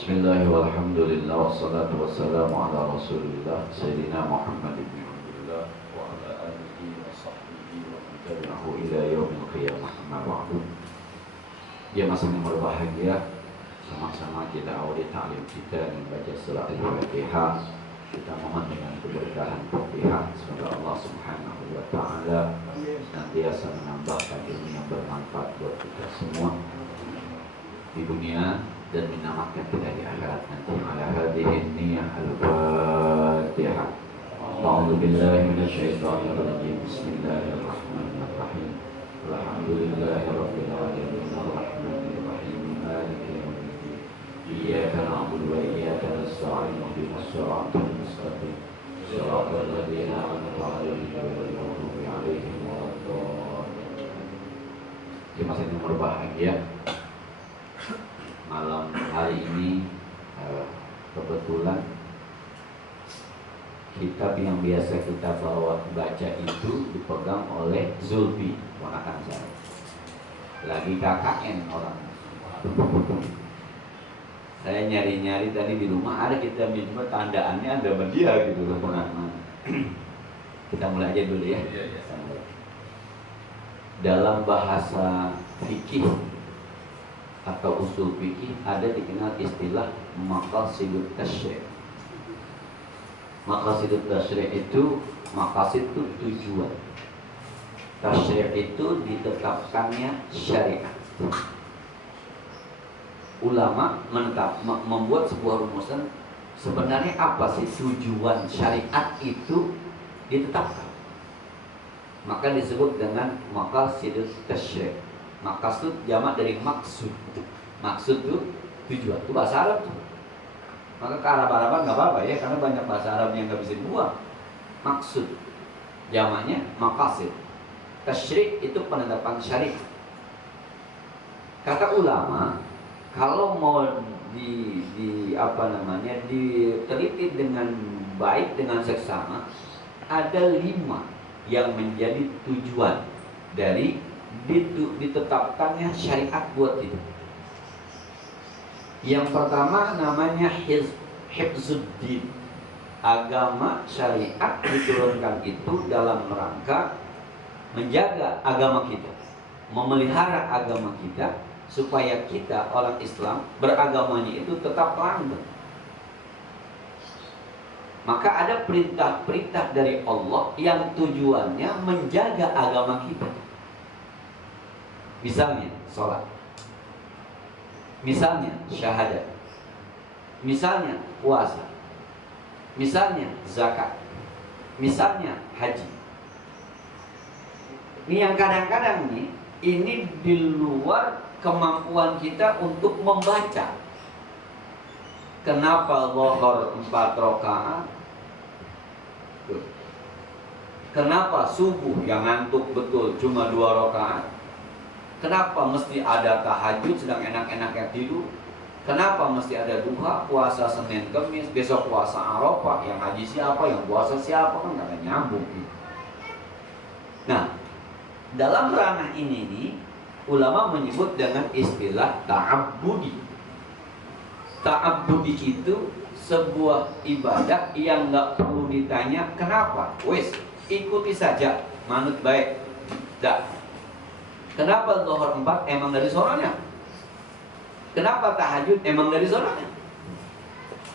Bismillah walhamdulillah wassalatu wassalamu ala rasulillah Sayyidina Muhammad ibn Abdullah wa ala alihi wa sahbihi wa man tabi'ahu ila yaumil qiyamah amma ba'du. Ya masa yang berbahagia, sama-sama kita awali ta'lim kita dengan baca surah Al-Fatihah. Kita mohon dengan keberkahan Fatihah semoga Allah Subhanahu wa taala senantiasa menambahkan ilmu yang bermanfaat buat kita semua di dunia dan menyelamatkan kita di akhirat nanti. Ala hadhihi niyyah al-Fatihah. A'udzu billahi minasyaitonir rajim. Bismillahirrahmanirrahim. Alhamdulillahirabbil alamin arrahmanir rahim maliki yaumiddin. Iyyaka na'budu wa iyyaka nasta'in ihdinas siratal mustaqim. Shiratal ladzina an'amta 'alaihim ghairil maghdubi 'alaihim waladdallin. Jemaah yang berbahagia, malam hari ini kebetulan kitab yang biasa kita baca itu dipegang oleh Zulfi, ponakan saya. Lagi KKN orang. Saya nyari-nyari tadi di rumah ada kitab ini, cuma tandaannya ada dia gitu loh, ponakan. Kita mulai aja dulu ya. Dalam bahasa fikih atau usul fikih ada dikenal istilah maqasidut tasyri'. Maqasidut tasyri' itu, maqasid itu tujuan. Tasyri' itu ditetapkannya syariat. Ulama membuat sebuah rumusan, sebenarnya apa sih tujuan syariat itu ditetapkan. Maka disebut dengan maqasidut tasyri'. Maqsud jamak dari maksud. Maksud itu tujuan. Itu bahasa Arab tuh. Maka ke Arab-Araban nggak apa-apa ya, karena banyak bahasa Arab yang nggak bisa dibuang. Maksud jamaknya maqasid. Tasyri' itu penetapan syariat. Kata ulama, kalau mau diteliti dengan baik, dengan seksama, ada 5 yang menjadi tujuan dari ditetapkannya syariat buat itu. Yang pertama namanya hifzuddin. Agama syariat diturunkan itu dalam rangka menjaga agama kita, memelihara agama kita, supaya kita orang Islam beragamanya itu tetap langgeng. Maka ada perintah-perintah dari Allah yang tujuannya menjaga agama kita. Misalnya sholat, misalnya syahadat, misalnya puasa, misalnya zakat, misalnya haji. Ini yang kadang-kadang nih, ini di luar kemampuan kita untuk membaca. Kenapa zuhur 4 rakaat? Kenapa subuh yang ngantuk betul cuma 2 rakaat? Kenapa mesti ada tahajud sedang enak-enaknya tidur? Kenapa mesti ada duha, puasa Senin Kemis, besok puasa Arafah? Yang haji siapa, yang puasa siapa? Kan nggak nyambung. Nah, dalam ranah ini nih, ulama menyebut dengan istilah ta'abbudi. Ta'abbudi itu sebuah ibadah yang nggak perlu ditanya kenapa. Wes, ikuti saja, manut baik. Dah. Kenapa zuhur 4? Emang dari sononya. Kenapa tahajud? Emang dari sononya.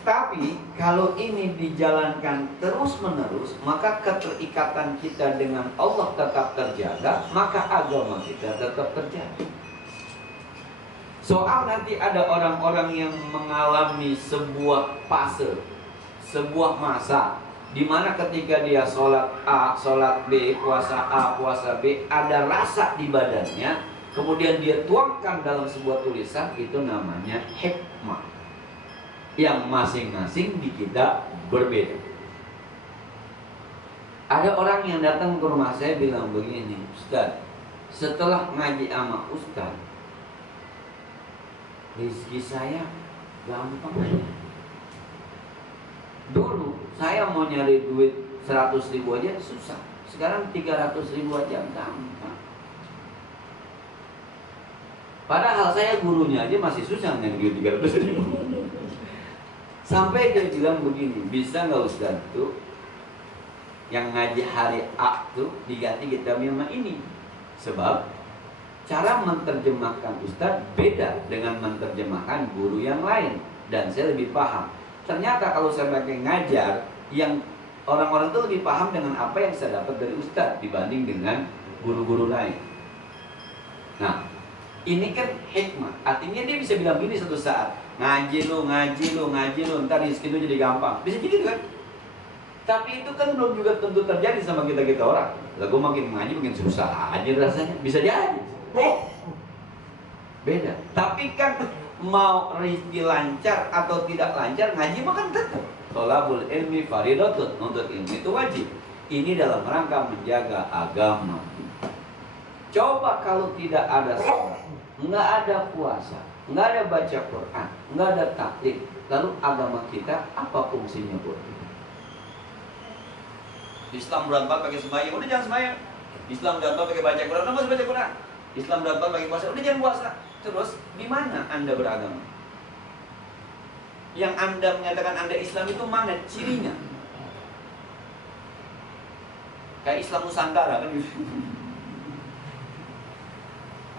Tapi kalau ini dijalankan terus-menerus, maka keterikatan kita dengan Allah tetap terjaga, maka agama kita tetap terjaga. Soal nanti ada orang-orang yang mengalami sebuah fase, sebuah masa, di mana ketika dia sholat A, sholat B, puasa A, puasa B, ada rasa di badannya, kemudian dia tuangkan dalam sebuah tulisan, itu namanya hikmah, yang masing-masing di kita berbeda. Ada orang yang datang ke rumah saya bilang begini, Ustaz, setelah ngaji sama Ustaz, rezeki saya gampang aja. Dulu saya mau nyari duit 100.000 aja susah. Sekarang 300.000 aja gampang. Padahal saya gurunya aja masih susah nyari duit 300.000. Sampai dia bilang begini, bisa nggak Ustaz tuh yang ngaji hari A tuh diganti kita sama ini? Sebab cara menerjemahkan Ustaz beda dengan menerjemahkan guru yang lain. Dan saya lebih paham. Ternyata kalau saya pakai ngajar, yang orang-orang itu lebih paham dengan apa yang saya dapat dari Ustaz dibanding dengan guru-guru lain. Nah, ini kan hikmah. Artinya dia bisa bilang gini suatu saat, ngaji lu, ntar rezeki lu jadi gampang. Bisa jadi kan? Tapi itu kan belum juga tentu terjadi sama kita orang. Lah gue makin ngaji makin susah aja rasanya. Bisa jadi. Beda. Tapi kan mau rezeki lancar atau tidak lancar, ngaji mah kan tetap. Thalabul ilmi faridatun, nuntut ilmu itu wajib. Ini dalam rangka menjaga agama. Coba kalau tidak ada sholat, nggak ada puasa, nggak ada baca Quran, nggak ada taklim, lalu agama kita apa fungsinya buat kita? Islam berantak pakai sembahyang, udah jangan sembahyang. Islam berantak pakai baca Quran, udah nggak usah baca Quran. Islam berantak pakai puasa, udah jangan puasa. Terus di mana Anda beragama? Yang Anda menyatakan Anda Islam itu mana cirinya? Kayak Islam Nusantara kan gitu.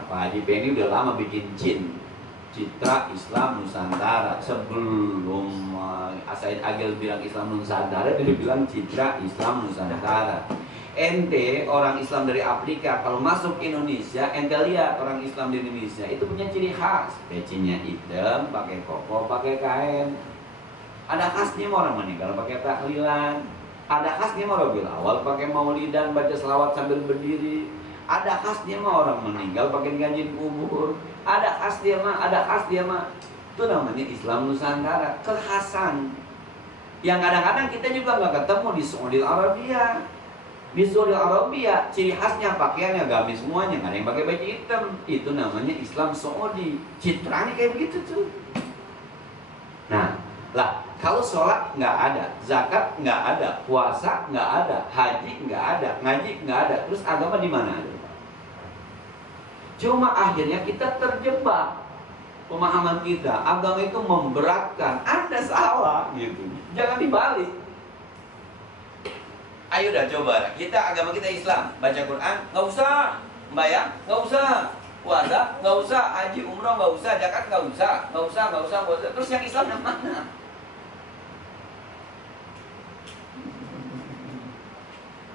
Pak Haji Benny udah lama bikin citra Islam Nusantara. Sebelum Said Agil bilang Islam Nusantara, dia bilang citra Islam Nusantara. Ente orang Islam dari Afrika, kalau masuk Indonesia, ente lihat orang Islam di Indonesia itu punya ciri khas. Pecinya hitam, pakai koko, pakai kain. Ada khasnya orang meninggal pakai tahlilan. Ada khasnya orang Rabiul Awal pakai maulidan, baca selawat sambil berdiri. Ada khasnya mah orang meninggal pakai ganjil kubur. Ada khas dia mah. Itu namanya Islam Nusantara, kekhasan. Yang kadang-kadang kita juga nggak ketemu di Saudi Arabia. Di Saudi Arabia ciri khasnya pakaiannya gamis semuanya, nggak ada yang pakai baju hitam. Itu namanya Islam Saudi. Citranya kayak begitu tuh. Nah, lah kalau sholat nggak ada, zakat nggak ada, puasa nggak ada, haji nggak ada, ngaji nggak ada, terus agama di mana ada? Cuma akhirnya kita terjebak pemahaman kita, agama itu memberatkan. Anda salah gitu. Jangan dibalik. Ayo dah coba, kita agama kita Islam, baca Quran nggak usah, bayang nggak usah, puasa nggak usah, haji umroh nggak usah, zakat nggak usah. Terus yang Islam yang mana?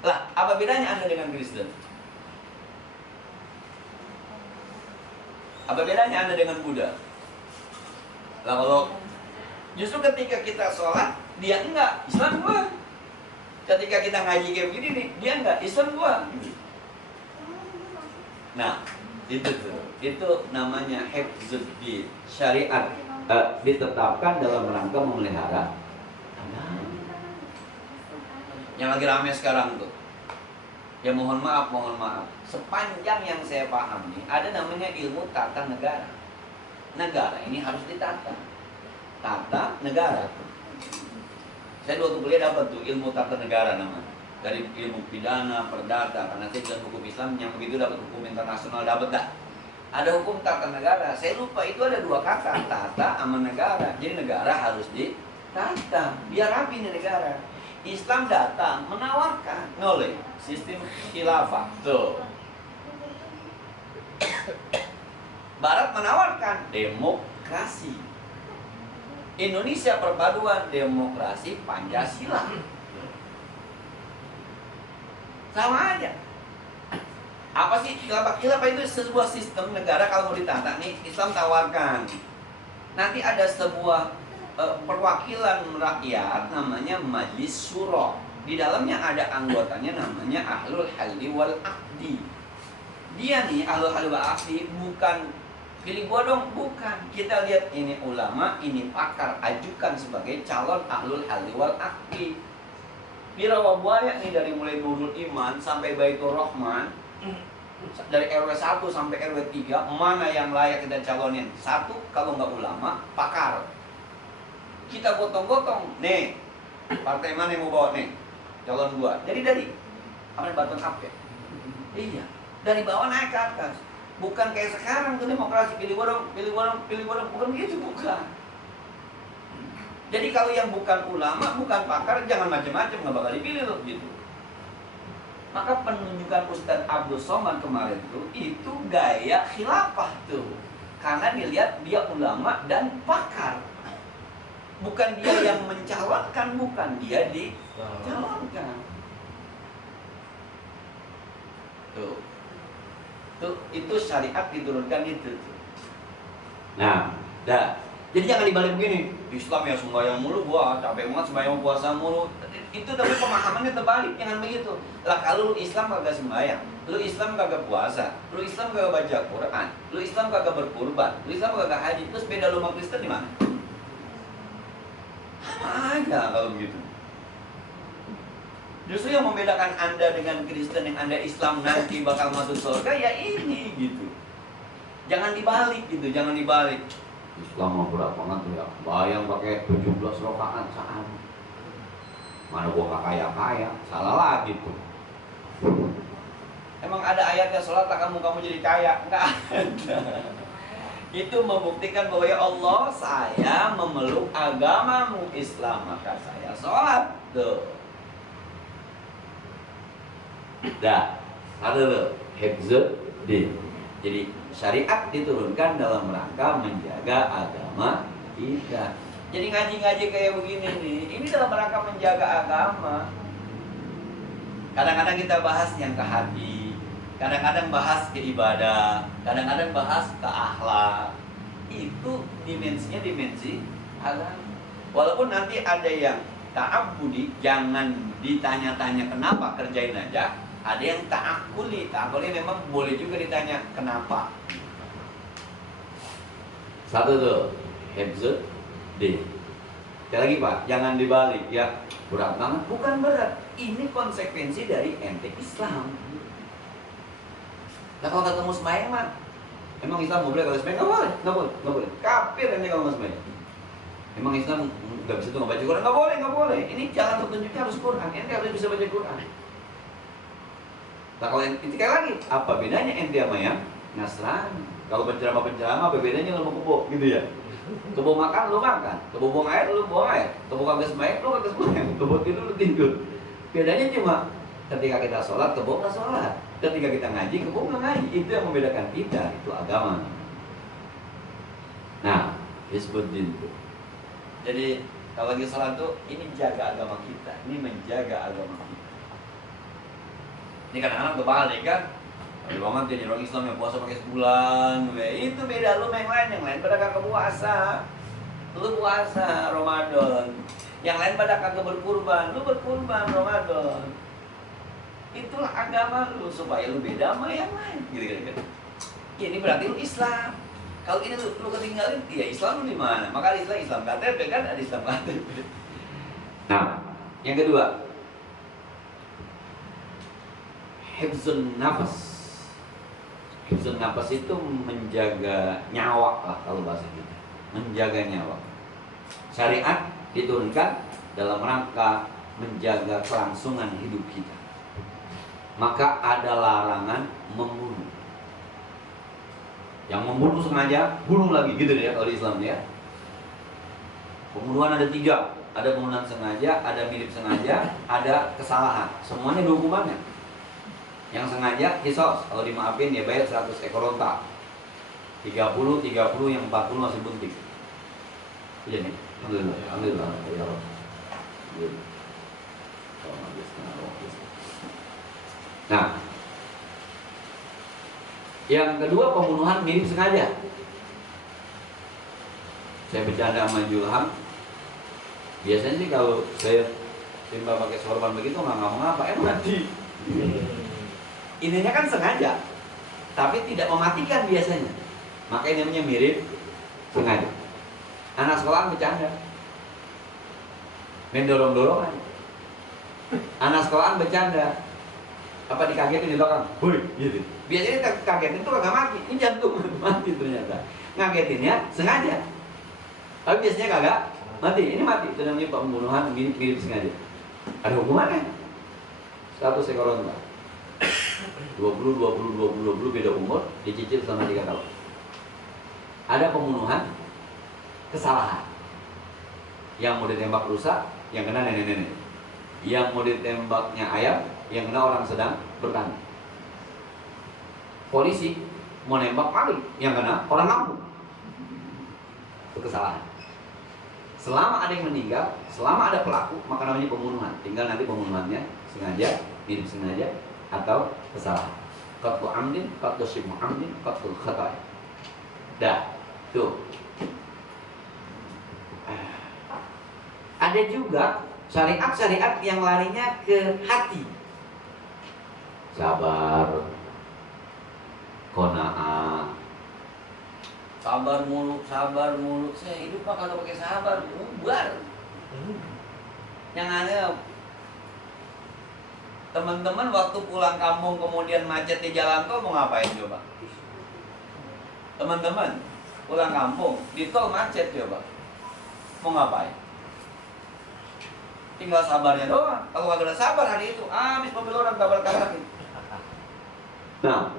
Lah, apa bedanya Anda dengan Kristen? Apa bedanya Anda dengan Buddha? Lah kalau justru ketika kita sholat, dia enggak, Islam gua. Ketika kita ngaji kayak begini nih, dia enggak, Islam gua. Nah, itu namanya hifzuddin, syariat ditetapkan dalam rangka memelihara agama. Yang lagi rame sekarang tuh, ya mohon maaf, sepanjang yang saya paham nih, ada namanya ilmu tata negara. Negara ini harus ditata. Tata negara. Saya waktu kuliah dapat tuh ilmu tata negara namanya. Dari ilmu pidana, perdata, karena saya juga hukum Islam, yang begitu dapat hukum internasional, dapat dah. Ada hukum tata negara. Saya lupa itu ada dua kata, tata sama negara. Jadi negara harus ditata, biar rapi nih negara. Islam datang menawarkan oleh sistem khilafah. Tuh. Barat menawarkan demokrasi. Indonesia perpaduan demokrasi Pancasila. Sama aja. Apa sih khilafah? Khilafah itu sebuah sistem negara kalau mau ditata nih, Islam tawarkan. Nanti ada sebuah perwakilan rakyat namanya Majlis Syuro. Di dalamnya ada anggotanya namanya Ahlul Halli wal Aqdi. Dia nih Ahlul Halli wal Aqdi bukan pilih gua dong, bukan. Kita lihat ini ulama, ini pakar, ajukan sebagai calon Ahlul Halli wal Aqdi. Di Rawabuaya nih dari mulai Nurul Iman sampai Baitur Rahman, dari RW 1 sampai RW 3, mana yang layak kita calonin? Satu, kalau nggak ulama, pakar. Kita gotong-gotong, nih partai mana yang mau bawa nih calon gua. Jadi dari apa bottom up ya? Iya, dari bawah naik ke atas. Bukan kayak sekarang tuh demokrasi pilih gua dong, bukan gitu, bukan. Jadi kalau yang bukan ulama, bukan pakar, jangan macam-macam, nggak bakal dipilih loh gitu. Maka penunjukan Ustadz Abdul Somad kemarin tuh itu gaya khilafah tuh, karena dilihat dia ulama dan pakar. Bukan dia yang mencalonkan, bukan dia dicalonkan. Tuh, itu syariat diturunkan itu. Nah, dah. Jadi jangan dibalik begini, Islam ya sembahyang mulu, gua capek banget sembahyang puasa mulu. Itu tapi pemahamannya terbalik, jangan begitu. Lah kalau lu Islam kagak sembahyang, lu Islam kagak puasa, lu Islam kagak baca Quran, lu Islam kagak berkurban, lu Islam kagak haji, terus beda lu sama Kristen di mana? Sama aja kalau begitu. Justru yang membedakan Anda dengan Kristen yang Anda Islam nanti bakal masuk surga ya ini gitu. Jangan dibalik gitu, jangan dibalik. Islam mau berat banget tuh ya, bayang pakai 17 rakaat saat. Mana gua gak kaya-kaya, salah lagi tuh. Emang ada ayatnya sholat kamu jadi kaya? Enggak ada. Itu membuktikan bahwa ya Allah, saya memeluk agamamu Islam, maka saya sholat tuh. Dah, ada loh, hifzud din. Jadi syariat diturunkan dalam rangka menjaga agama kita. Jadi ngaji-ngaji kayak begini nih, ini dalam rangka menjaga agama. Kadang-kadang kita bahas yang ke hati, kadang-kadang bahas ke ibadah, kadang-kadang bahas ke akhlak. Itu dimensinya dimensi agama. Walaupun nanti ada yang ta'abbudi, jangan ditanya-tanya kenapa, kerjain aja. Ada yang ta'akuli, ta'akuli memang boleh juga ditanya kenapa. Satu tuh, hifzud din. Sekali lagi Pak, jangan dibalik ya. Berat banget, bukan berat. Ini konsekuensi dari ente Islam. Nah kalau ketemu sembahyang mah, emang Islam boleh kalau sembahyang? Nggak boleh, nggak boleh, nggak boleh. Kafir ini kalau nggak sembahyang. Emang Islam nggak bisa tuh nggak baca Quran? Nggak boleh, nggak boleh. Ini jalan petunjuknya harus Quran. Ente harus bisa baca Quran. Nah kalau itu sekali lagi, apa bedanya ente sama yang Nasrani? Kalau penceramah apa bedanya sama kebo gitu ya? Kebo makan lu makan, kebo buang air lu buang air, kebo kagak sembahyang lu kagak sembahyang, kebo tidur lu tidur. Bedanya cuma ketika kita sholat kebo nggak sholat, ketika kita ngaji kebo nggak ngaji. Itu yang membedakan kita, itu agama. Nah, hizbuddin itu. Jadi kalau lagi sholat tuh ini jaga agama kita, ini menjaga agama kita. Ini kadang-kadang kebalik kan, ada banget jadi orang Islam yang puasa pakai sebulan. Itu beda lu sama yang lain pada kagak puasa. Lu puasa Ramadan, yang lain pada kagak berkurban, lu berkurban Ramadan. Itulah agama lu, supaya lu beda sama yang lain. Gitu. Ini berarti lu Islam. Kalau ini lu ketinggalin, ya Islam lu di mana? Maka Islam KTP kan ada Islam KTP. Nah, yang kedua, hifzun nafas. Hifzun nafas itu menjaga nyawa lah kalau bahasa kita. Menjaga nyawa. Syariat diturunkan dalam rangka menjaga kelangsungan hidup kita. Maka ada larangan membunuh. Yang membunuh sengaja, bunuh lagi gitu deh kalau di Islam ya. Pembunuhan ada 3, ada pembunuhan sengaja, ada mirip sengaja, ada kesalahan. Semuanya ada hukumannya. Yang sengaja kisos, kalau dimaafin ya bayar 100 ekor onta. 30, yang 40 masih bunting. Iya nih. Alhamdulillah. Ya Allah. Nah, yang kedua pembunuhan mirip sengaja. Saya bercanda sama Julham. Biasanya sih kalau saya timba pakai sorban begitu nggak ngomong apa, mati. Ininya kan sengaja, tapi tidak mematikan biasanya. Maka ini namanya mirip sengaja. Anak sekolah bercanda, main dorong-dorongan. Anak sekolahan bercanda, apa dikagetin di belakang, woi, gitu. Biasanya kagetin itu kagak mati, ini jantung mati ternyata. Ngagetinnya sengaja, tapi biasanya kagak mati. Ini mati, itu namanya pembunuhan mirip sengaja. Ada hukumannya 100 ekor onta. 20 beda umur, dicicil selama 3 tahun. Ada pembunuhan kesalahan. Yang mau ditembak rusa, yang kena nenek-nenek. Yang mau ditembaknya ayam, yang kena orang sedang bertani. Polisi mau nembak maling, yang kena orang kampung. Itu kesalahan. Selama ada yang meninggal, selama ada pelaku, maka namanya pembunuhan. Tinggal nanti pembunuhannya sengaja, tidak sengaja, atau kesalahan. Qatlu amdin, qatlu syibhu amdin, qatlu khata'i. Dah, tuh. Ada juga syariat-syariat yang larinya ke hati. Sabar, qanaah. Sabar mulu. Saya hidup mah kalau pakai sabar, bubar. Yang aneh, teman-teman waktu pulang kampung kemudian macet di jalan tol mau ngapain coba? Teman-teman pulang kampung di tol macet coba, mau ngapain? Tinggal sabarnya doang. Kalau nggak ada sabar hari itu, habis mobil orang tabrak-tabrak. Nah,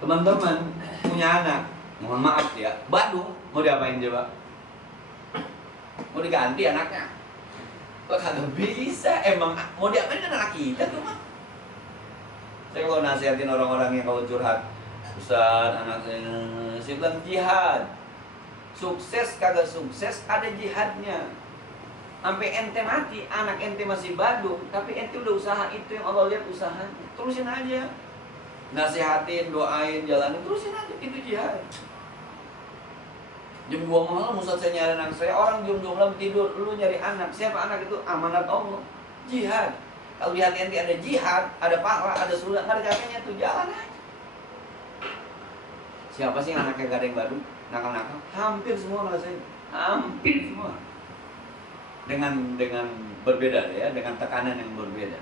teman-teman punya anak, mohon maaf ya, Badung, mau diapain coba? Mau diganti anaknya? Kok kagak bisa? Emang mau diapain kan anak kita tuh mah? Saya kalau nasihatin orang-orang yang kalau curhat, Ustaz, anak saya bilang jihad. Sukses kagak sukses ada jihadnya. Sampai ente mati, anak ente masih badung, tapi ente udah usaha itu yang Allah lihat usahanya. Terusin aja. Nasihatin, doain, jalanin, terusin aja, itu jihad. Jam 2 malam Ustaz saya nyari anak saya, orang jam 2 malam tidur, lu nyari anak. Siapa anak itu? Amanat Allah. Jihad. Kalau di hati ente ada jihad, ada pahala, ada surga, nggak ada capeknya tuh, jalan aja. Siapa sih yang anaknya gak ada yang badung? Nakal-nakal? Hampir semua ngerasain. Hampir semua. Dengan berbeda ya, dengan tekanan yang berbeda.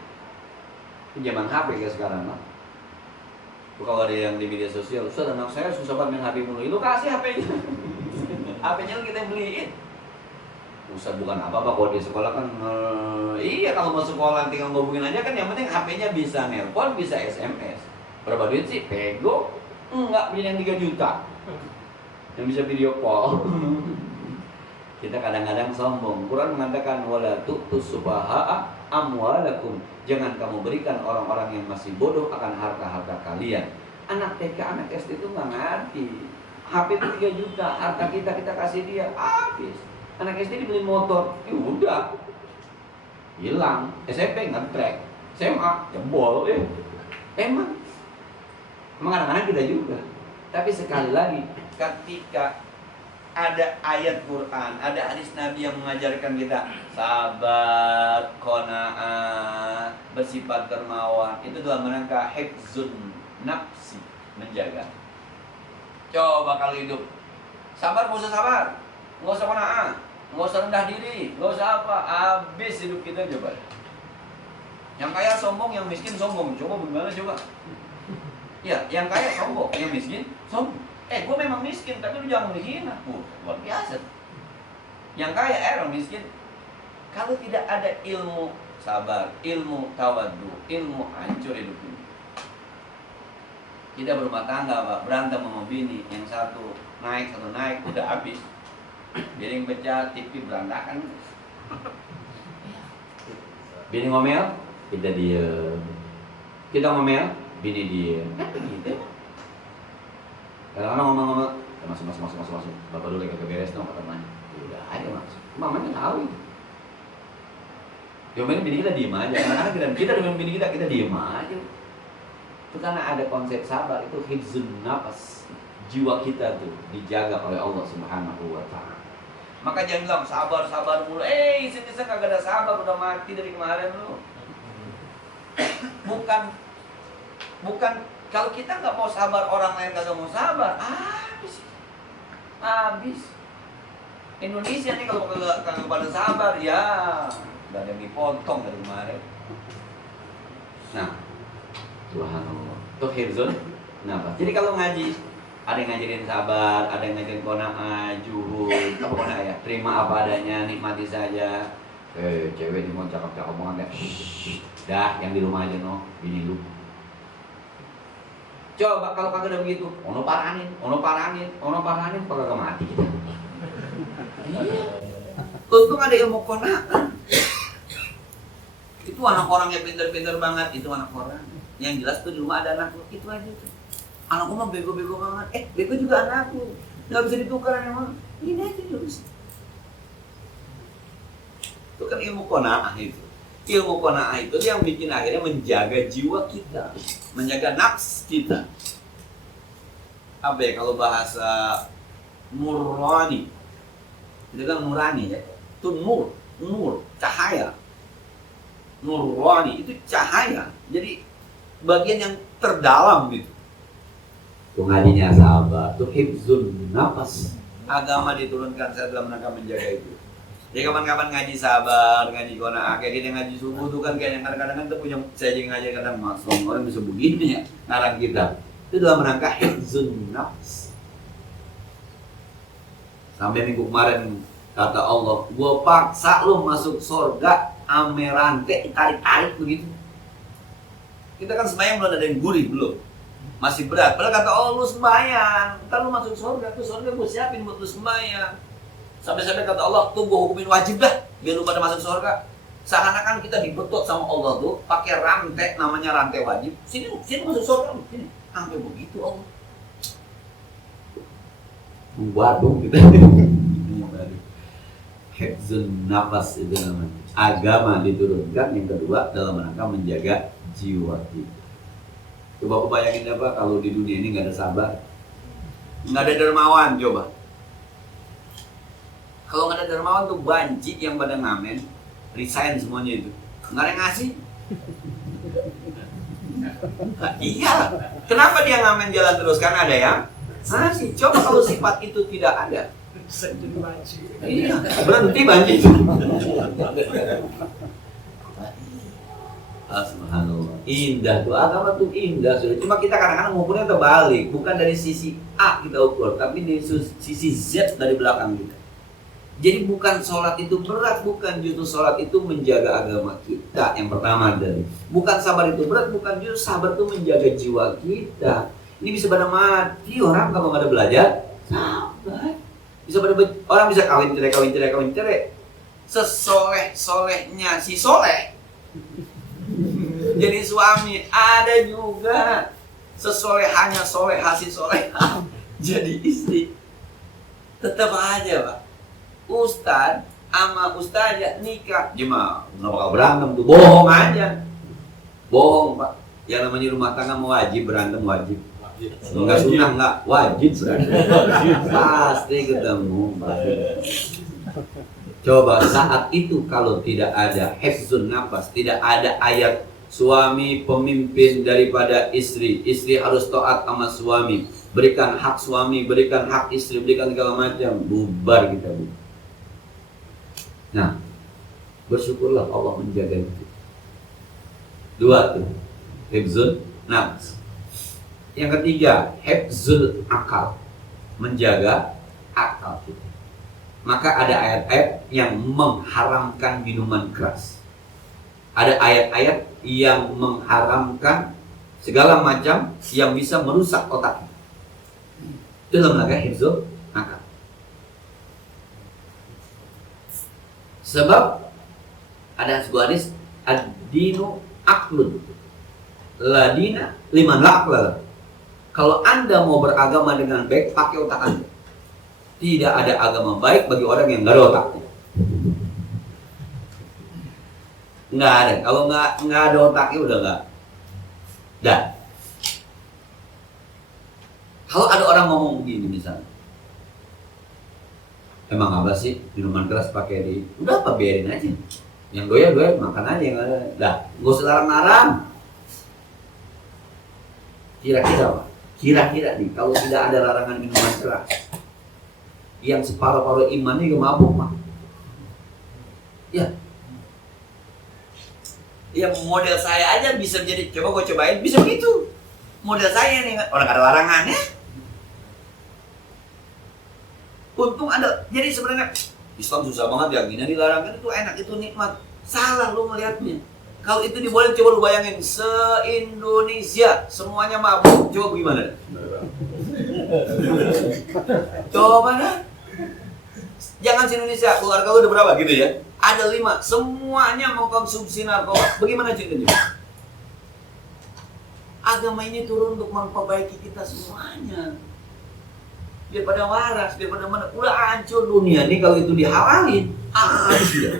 Ini zaman HP ya sekarang lah. Kalau ada yang di media sosial, Ustaz anak saya susah banget main HP mulu. Lu kasih HP-nya. HP-nya kita beliin. Ustaz bukan apa-apa kalau di sekolah kan iya kalau mau sekolah tinggal ngobongin aja kan, yang penting HP-nya bisa nelpon, bisa SMS. Berapa duit sih? Pego. Enggak, beli yang 3 juta. Yang bisa video call. Kita kadang-kadang sombong. Quran mengatakan wala tu'tus sufaha'a amwalakum. Jangan kamu berikan orang-orang yang masih bodoh akan harta-harta kalian. Anak TK, anak SD itu nggak ngerti. HP itu 3 juta, harta kita kasih dia, habis. Anak SD dibeli motor, udah hilang. SMP ngetrek, SMA jebol. Emang anak-anak kita juga. Tapi sekali lagi, ketika ada ayat Quran, ada hadis Nabi yang mengajarkan kita sabar, qanaah, bersifat dermawan, itu dalam rangka hifzun nafsi, menjaga. Coba kalau hidup sabar, nggak usah sabar, nggak usah qanaah, nggak usah rendah diri, nggak usah apa, habis hidup kita coba. Yang kaya sombong, yang miskin sombong, coba bagaimana coba? Ya, yang kaya sombong, yang miskin sombong. Gue memang miskin, tapi lu jangan menghina. Luar biasa. Yang kaya orang miskin. Kalau tidak ada ilmu sabar, ilmu tawadhu, ilmu hancur hidup ini. Kita berumah tangga, Pak, berantem sama bini, yang satu naik, udah habis. Piring pecah, TV berantakan. Bini ngomel, kita diem. Kita ngomel, bini diem. Kan begitu. Kadang-kadang ngomong-ngomong, masuk. Bapak dulu kagak beres dong, kata mamanya. Udah aja masuk. Mamanya tahu itu. Diomelin bini kita diem aja. Kadang-kadang kita dengan bini kita diem aja. Itu karena ada konsep sabar, itu hifzun nafas. Jiwa kita tuh dijaga oleh Allah Subhanahu wa ta'ala. Maka jangan bilang sabar mulu. Isen-isen kagak ada sabar, udah mati dari kemarin lu. Bukan kalau kita nggak mau sabar, orang lain kagak mau sabar, habis. Indonesia nih kalau kagak pada sabar, ya nggak ada yang dipotong dari kemarin. Nah, subhanallah, itu hifzun nafas. Jadi kalau ngaji, ada yang ngajarin sabar, ada yang ngajarin qanaah, juhud, apa qanaah ya? Terima apa adanya, nikmati saja. Cewek ini mau cakep-cakep banget ya. Dah, yang di rumah aja bini lu. Coba kalau kagak ada begitu, ono paranin, kagak mati kita. Iya. Untung ada ilmu qanaah. Itu anak orang yang pintar-pintar banget, itu anak orang. Yang jelas tuh di rumah ada anakku, itu aja tuh. Anakku mah bego-bego banget. Bego juga anakku. Nggak bisa ditukar emang. Ini aja terus. Itu kan ilmu qanaah itu. Ilmu qanaah itu yang bikin akhirnya menjaga jiwa kita, menjaga nafs kita. Apa ya kalau bahasa nurani? Itu kan nurani ya. Itu nur, cahaya. Nurani itu cahaya. Jadi bagian yang terdalam gitu. Itu ngajinya sahabat, itu hifzun nafas. Agama diturunkan saya dalam rangka menjaga itu. Jadi kapan-kapan ngaji sabar, ngaji qanaah, kayak kita ngaji subuh tuh kan kayak yang kadang-kadang kan kita punya saya jadi ngaji kadang masuk orang bisa begini ya ngarang kita. Itu dalam rangka hifzun nafas. Sampai minggu kemarin kata Allah, gua paksa lu masuk surga ame rantai tarik-tarik begitu. Kita kan sembahyang belum ada yang gurih belum. Masih berat. Padahal kata Allah lu sembahyang, ntar lu masuk surga, tuh surga gua siapin buat lu sembahyang. Sampai-sampai kata Allah, tuh gua hukumin wajib dah biar lu pada masuk surga. Seakan-akan kita dibetot sama Allah tuh pakai rantai, namanya rantai wajib. Sini masuk surga lu, sini. Sampai begitu Allah. Waduh kita. Hifzun nafas itu namanya. Agama diturunkan yang kedua dalam rangka menjaga jiwa kita. Coba bayangin apa kalau di dunia ini nggak ada sabar, Nggak ada dermawan coba. Kalau nggak ada dermawan tuh banci yang pada ngamen, resign semuanya itu. Nggak ada yang ngasih. Nah, iya. Kenapa dia ngamen jalan terus? Karena ada yang ngasih. Coba kalau sifat itu tidak ada. Iya, berhenti banci. subhanallah. Indah tuh agama tuh indah sudah. Cuma kita kadang-kadang ngukurnya terbalik, bukan dari sisi A kita ukur, tapi dari sisi Z dari belakang kita. Jadi bukan sholat itu berat, bukan justru sholat itu menjaga agama kita. Yang pertama dari bukan sabar itu berat, bukan justru sabar itu menjaga jiwa kita. Ini bisa pada mati orang kalau nggak ada belajar sabar. Bisa pada orang bisa kawin cerai. Sesoleh-solehnya si soleh jadi suami, ada juga sesolehannya soleha si soleha jadi istri. Tetap aja Pak, ustad sama ustazah nikah jemaah nggak bakal berantem tuh, bohong aja, bohong Pak. Yang namanya rumah tangga mau wajib berantem, wajib nggak sunnah, nggak wajib berantem. Pasti ketemu pasti. Coba saat itu kalau tidak ada hifzun nafas, tidak ada ayat suami pemimpin daripada istri, istri harus taat sama suami, berikan hak suami, berikan hak istri, berikan segala macam, bubar kita bu. Nah, bersyukurlah Allah menjaga itu. Dua tuh, hifzun nafas. Yang ketiga, hifzul akal, menjaga akal kita. Maka ada ayat-ayat yang mengharamkan minuman keras. Ada ayat-ayat yang mengharamkan segala macam yang bisa merusak otak. Itu dalam rangka hifzul akal. Sebab ada sebuah hadis, ad-dinu aqlun, la dina liman la aqla. Kalau Anda mau beragama dengan baik, pakai otak Anda. Tidak ada agama baik bagi orang yang nggak ada otaknya. Nggak ada. Kalau nggak ada otaknya udah nggak. Dah. Kalau ada orang ngomong begini misalnya, emang apa sih minuman keras pakai di? Udah apa biarin aja. Yang doya makan aja yang ada. Dah. Nggak usah larang-larang. Kira-kira apa? Kira-kira nih kalau tidak ada larangan minuman keras, yang separuh-paruh imannya juga mabuk mah. Ya. Ya model saya aja bisa jadi, coba gue cobain, bisa begitu. Model saya nih, orang ada larangannya. Untung ada, jadi sebenarnya Islam susah banget ya, gini dilarangkan itu enak, itu nikmat. Salah lu melihatnya. Kalau itu dibolehin, coba lu bayangin, se-Indonesia semuanya mabuk, coba gimana? Coba dah. Jangan di Indonesia, keluarga lu udah berapa gitu ya? Ada 5, semuanya mau konsumsi narkoba. Bagaimana ceritanya? Agama ini turun untuk memperbaiki kita semuanya. Biar pada waras, biar pada mana. Udah hancur dunia nih kalau itu dihalalin. Habis dia.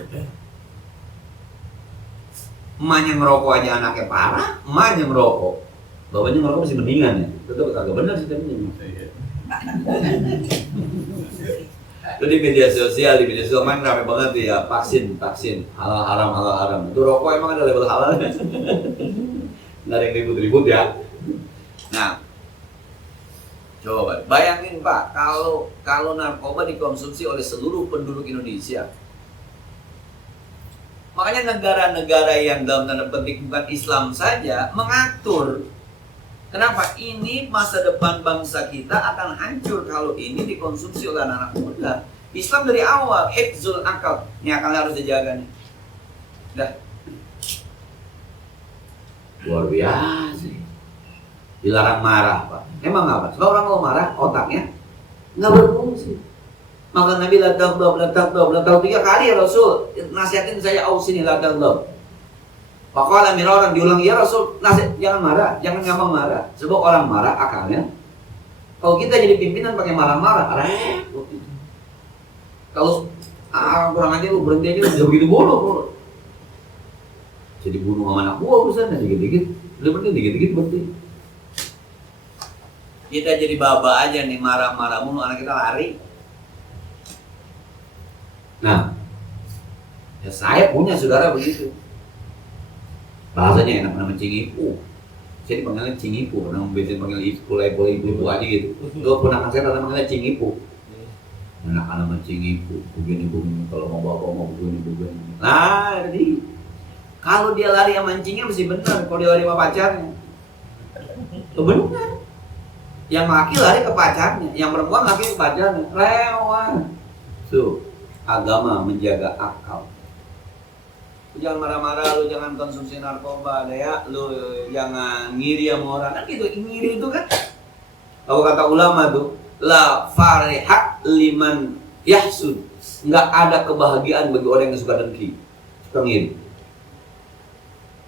Emaknya ngerokok aja anaknya parah, emaknya ngerokok. Bapaknya ngerokok masih mendingan ya. Tetap kagak benar sih tapi. Itu di media sosial main rame banget tuh ya, vaksin, halal haram. Itu rokok emang ada label halal. Nggak ada yang ribut-ribut ya. Nah, coba bayangin Pak, kalau narkoba dikonsumsi oleh seluruh penduduk Indonesia. Makanya negara-negara yang dalam tanda petik bukan Islam saja mengatur. Kenapa? Ini masa depan bangsa kita akan hancur kalau ini dikonsumsi oleh anak-anak muda. Islam dari awal, hifzul akal. Ini akalnya harus dijaga nih. Dah. Luar biasa. Dilarang marah, Pak. Emang apa? Kalau orang mau marah, otaknya nggak berfungsi. Maka Nabi la taghdab 3 kali ya Rasul nasihatin saya ausini la taghdab. Faqala miraran diulang ya Rasul, nasihat jangan marah, jangan gampang marah. Sebab orang marah akalnya. Kalau kita jadi pimpinan pakai marah-marah, repot. Kalau kurang aja lu berhenti aja udah begitu bodoh. Jadi bunuh sama anak buah urusan dikit-dikit, udah berhenti dikit-dikit berhenti. Kita jadi baba aja nih marah-marah mulu anak kita lari. Nah, ya saya punya saudara begitu. Bahasanya enak nama Cingipu. Saya dipanggilnya Cingipu, orang biasa panggil ibu aja gitu. Tuh ponakan saya kata panggilnya Cingipu. Anak-anak Cingipu, begini kalau mau bapak mau begini. Nah, jadi kalau dia lari sama mancingnya mesti benar, kalau dia lari sama pacarnya. Tuh benar. Yang laki lari ke pacarnya, yang perempuan lari ke pacarnya. Lewat. Tuh, agama menjaga akal. Lu jangan marah-marah, lu jangan konsumsi narkoba, ya. Lu jangan ngiri sama orang. Kan gitu, ngiri itu kan. Kalau kata ulama tuh, la fariha liman yahsud. Enggak ada kebahagiaan bagi orang yang suka dengki, suka ngiri.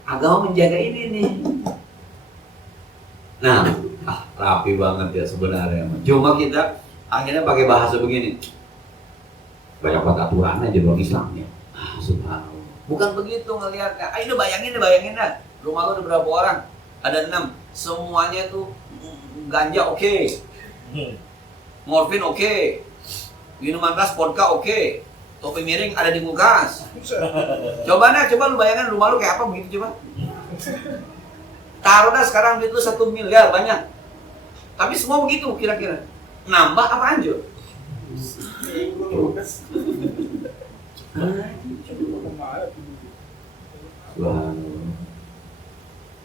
Agama menjaga ini nih. Nah, rapi banget ya sebenarnya. Cuma kita akhirnya pakai bahasa begini. Banyak banget aturannya di dalam Islam ya. Subhanallah. Bukan begitu ngelihatnya. Ayo bayangin dah. Rumah lo ada berapa orang? Ada 6. Semuanya tuh ganja oke. Morfin oke. Minuman keras vodka oke. Topi miring ada di kulkas. Coba lu bayangin rumah lu kayak apa begitu coba. Taruh dah sekarang duit lu 1 miliar banyak. Tapi semua begitu kira-kira. Nambah apa hancur?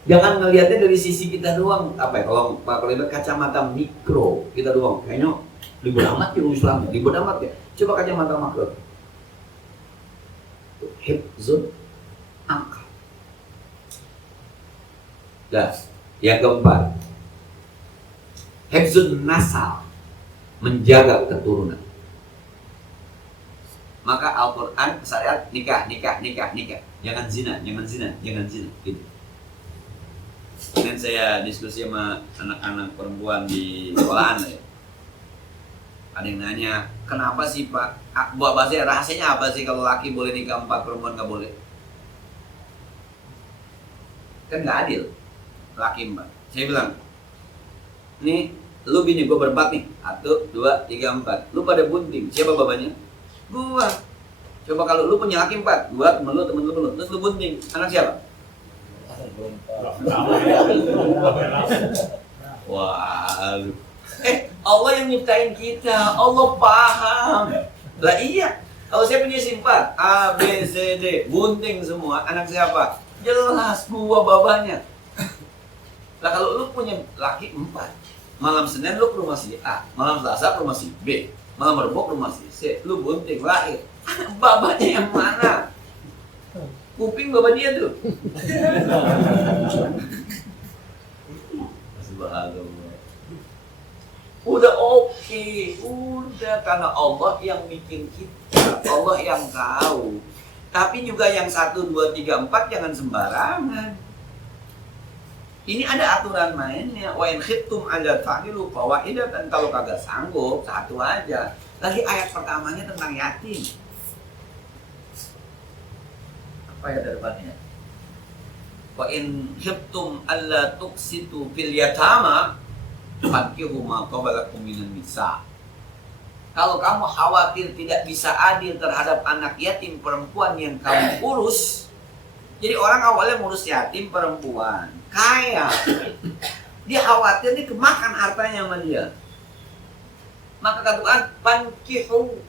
Jangan ngelihatnya dari sisi kita doang. Apa ya? Kalau kacamata mikro kita doang. Kayaknya ribet amat ya Islam. Ribet amat ya. Coba kacamata makro. Hifzul akal. Nah, yang keempat, hifzul nasal, menjaga keturunan. Maka Al-Quran syariat nikah. Jangan zina. Gitu. Dan saya diskusi sama anak-anak perempuan di sekolahan ya. Ada yang nanya, kenapa sih Pak? Buat bahasa rahasianya apa sih kalau laki boleh nikah 4, perempuan nggak boleh? Kan nggak adil. Laki 4. Saya bilang, nih, lu bini gue berempat nih. 1, 2, 3, 4. Lu pada bunting. Siapa babanya? Gua. Coba kalau lu punya laki 4, gua temen lu, terus lu bunting. Anak siapa? Wah, lu. Allah yang nyiptain kita. Allah paham. Lah iya. Kalau saya punya simpan A, B, C, D, bunting semua. Anak siapa? Jelas gua babanya. Lah kalau lu punya laki 4, malam Senin lu ke rumah si A, malam Selasa ke rumah si B, malam Rabu ke rumah si C, lu bunting lahir. Babanya yang mana? Kuping baba dia tuh. Subhanallah. Udah oke, udah karena Allah yang bikin kita, Allah yang tahu. Tapi juga yang 1, 2, 3, 4 jangan sembarangan. Ini ada aturan mainnya. Wa in khiftum alla ta'dilu fawahidatan, kalau kagak sanggup satu aja. Lagi ayat pertamanya tentang yatim. Apa ya depannya? Wa in khiftum alla tuqsitu fil yatama fankihu ma qabalakum minan nisa. Kalau kamu khawatir tidak bisa adil terhadap anak yatim perempuan yang kamu urus, jadi orang awalnya ngurus yatim perempuan, kaya, dia khawatir nih kemakan hartanya sama dia. Maka kata Tuhan, fankihu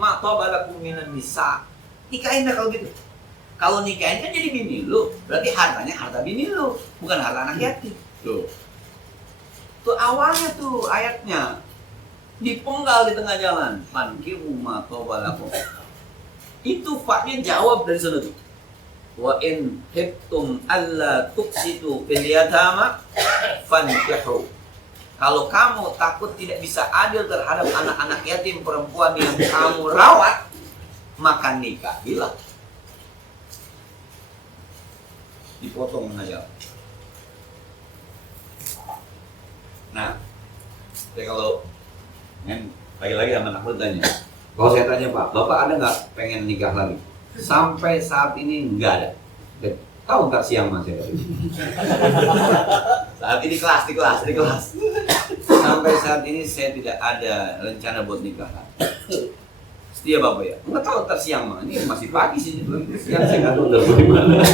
ma qabalakum minan nisa. Nikahin dah kalau gitu. Kalau nikahin kan jadi bini lu, berarti hartanya harta bini lu, bukan harta anak yatim. Tuh. Tuh awalnya tuh ayatnya dipenggal di tengah jalan. Fankihu ma qabalakum. Itu faknya jawab dari sana tuh. Wa in khiftum alla tuqsitu fil yatama fankihu. Kalau kamu takut tidak bisa adil terhadap anak-anak yatim perempuan yang kamu rawat, maka nikahilah. Dipotong aja. Nah, saya kalau lagi-lagi sama anak muda tanya, kalau saya tanya Pak, Bapak ada nggak pengen nikah lagi? Sampai saat ini nggak ada. Tahu ntar siang Mas ya? Saat ini di kelas. Sampai saat ini saya tidak ada rencana buat nikah. Setia Bapak ya? Nggak tahu ntar siang Mas. Ini masih pagi sih. Siang saya nggak tahu dari mana.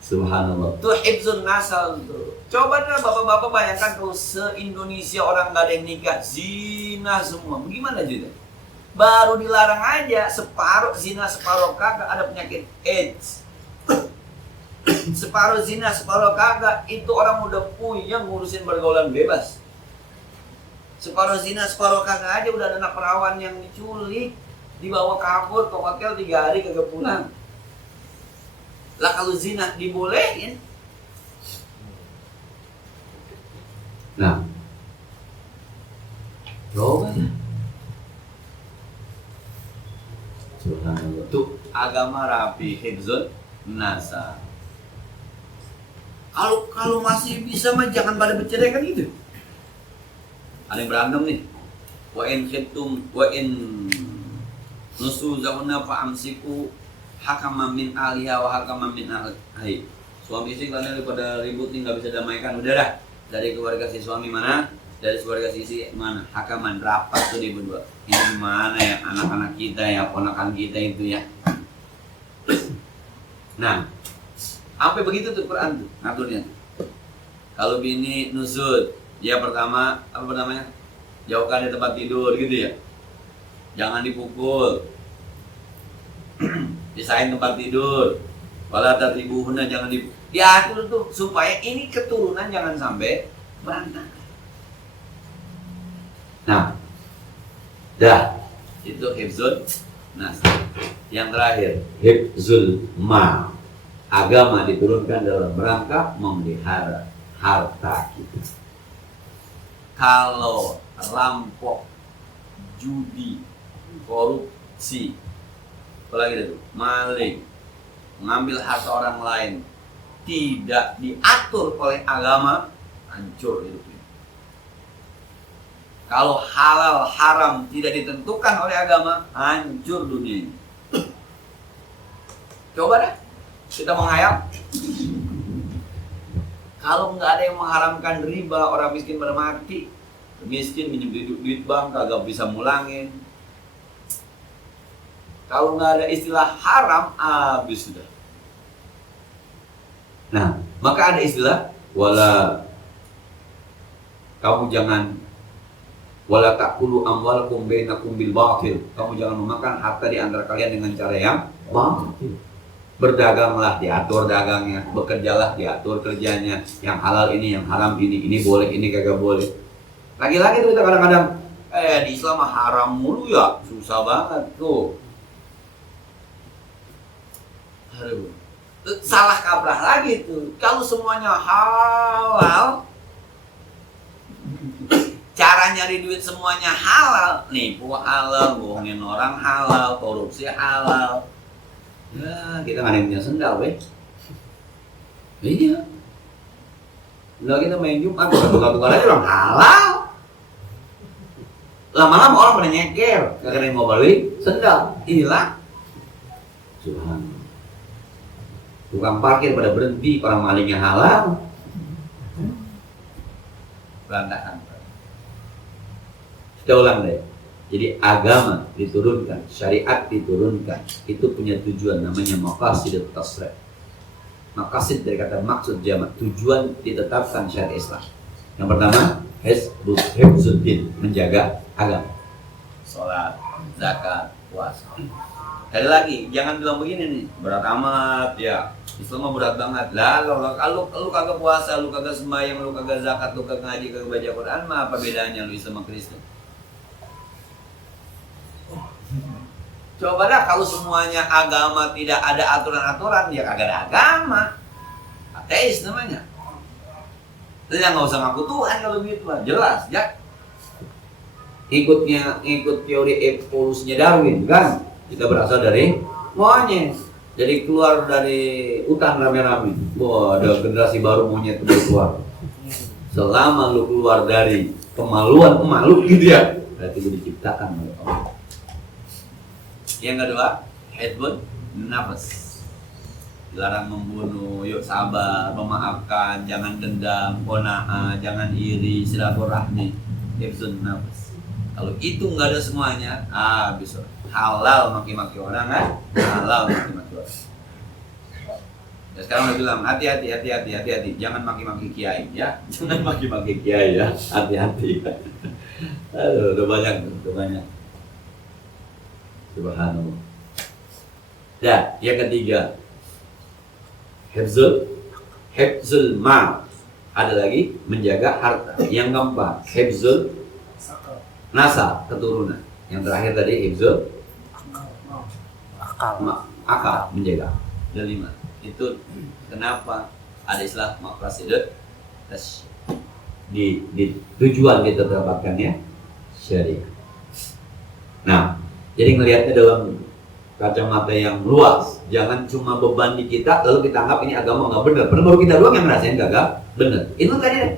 Subhanallah. Itu hifzun nasal tuh. Coba deh bapak-bapak bayangkan kalau se-Indonesia orang nggak ada yang nikah, zina semua. Gimana juga? Baru dilarang aja, separuh zina, separuh kagak, ada penyakit AIDS. Separuh zina, separuh kagak, itu orang udah puyeng ngurusin pergaulan bebas. Separuh zina, separuh kagak aja udah ada anak perawan yang diculik, dibawa kabur ke hotel 3 hari kagak pulang. Lah kalau zina dibolehin. Nah, coba ya. Subhanallah. Tuh agama rapi, hifzun nasa. Kalau masih bisa mah jangan pada bercerai kan gitu. Ada yang berantem nih. Wa in khiftum wa in nusuzuna fa amsiku hakama min ahliha wa hakama min ahli. Suami istri karena daripada ribut nih nggak bisa damaikan, udah dah. Dari keluarga si suami mana, dari keluarga si istri mana, hakaman rapat tuh di berdua. Ini mana ya anak-anak kita ya, ponakan kita itu ya. Nah, sampai begitu tuh Quran tuh ngaturnya. Kalau bini nusud, dia pertama apa namanya? Jauhkan dari tempat tidur gitu ya. Jangan dipukul. Pisahin tempat tidur. Wala tadribuhunna, jangan diatur tuh supaya ini keturunan jangan sampai berantakan. Nah, dah itu hifzul nas. Yang terakhir hifzul mal. Agama diturunkan dalam rangka memelihara harta kita. Kalau rampok, judi, korupsi, apalagi itu maling, mengambil harta orang lain, tidak diatur oleh agama, hancur hidupnya. Kalau halal haram tidak ditentukan oleh agama, hancur dunia ini. Coba deh kita menghayal. Kalau nggak ada yang mengharamkan riba, orang miskin pada mati. Miskin minjem duit bank kagak bisa mulangin. Kalau nggak ada istilah haram, habis sudah. Nah, maka ada istilah wala, kamu jangan wala taqulu amwalakum bainakum bil batil. Kamu jangan memakan harta di antara kalian dengan cara yang batil. Berdaganglah, diatur dagangnya, bekerjalah, diatur kerjanya, yang halal ini, yang haram ini boleh, ini kagak boleh. Lagi-lagi tuh kita kadang-kadang di Islam haram mulu ya, susah banget tuh. Aduh, salah kaprah lagi tuh. Kalau semuanya halal, cara nyari duit semuanya halal, nipu halal, bohongin orang halal, korupsi halal. Ya, kita nggak ada yang punya sendal, weh. Iya. Udah kita main Jumat, tukar-tukar aja orang halal. Lama-lama orang pada nyeker, karena mau beli sendal, hilang. Subhanallah. Tukang parkir pada berhenti, orang malingnya halal. Berantakan. Kita ulang deh. Jadi agama diturunkan, syariat diturunkan, itu punya tujuan namanya maqasid tasrif. Maqasid dari kata maksud jamak, tujuan ditetapkan syariat Islam. Yang pertama, hifzuddin, menjaga agama. Salat, zakat, puasa. Sekali lagi, jangan bilang begini nih, berat amat ya. Islam mah berat banget. Lah, kalau lu kagak puasa, lu kagak sembahyang, lu kagak zakat, lu kagak ngaji, kagak baca Quran, mah apa bedanya lu Islam sama Kristen? Coba dah kalau semuanya agama tidak ada aturan-aturan, ya kagak ada agama. Ateis namanya. Dan yang nggak usah ngaku Tuhan kalau begitu lah, jelas ya. Ikut teori evolusinya Darwin kan? Kita berasal dari monyet. Jadi keluar dari hutan rame-rame. Wah, ada generasi baru monyet keluar. Selama lu keluar dari kemaluan emak gitu ya, berarti lu diciptakan oleh Allah. Yang kedua, hifdzun nafas. Dilarang membunuh, yuk sabar, memaafkan, jangan dendam, qanaah, jangan iri, silaturahmi, hifdzun nafas. Kalau itu nggak ada semuanya, bisa halal maki-maki orang kan, halal maki-maki orang. Ya, sekarang udah bilang hati-hati, jangan maki-maki kiai ya, jangan maki-maki kiai ya, hati-hati. Aduh, udah banyak. Subhanallah. Dan yang ketiga, hifzul mal. Ada lagi menjaga harta. Yang keempat, hifzul nasab, keturunan. Yang terakhir tadi hifzul akal, menjaga. Ada 5. Itu kenapa ada istilah maqasid di tujuan kita dapatkannya syariah. Nah, jadi ngelihatnya dalam kacamata yang luas, jangan cuma beban di kita lalu kita anggap ini agama nggak benar. Padahal baru kita doang yang ngerasain gagal benar. Itu tadi deh.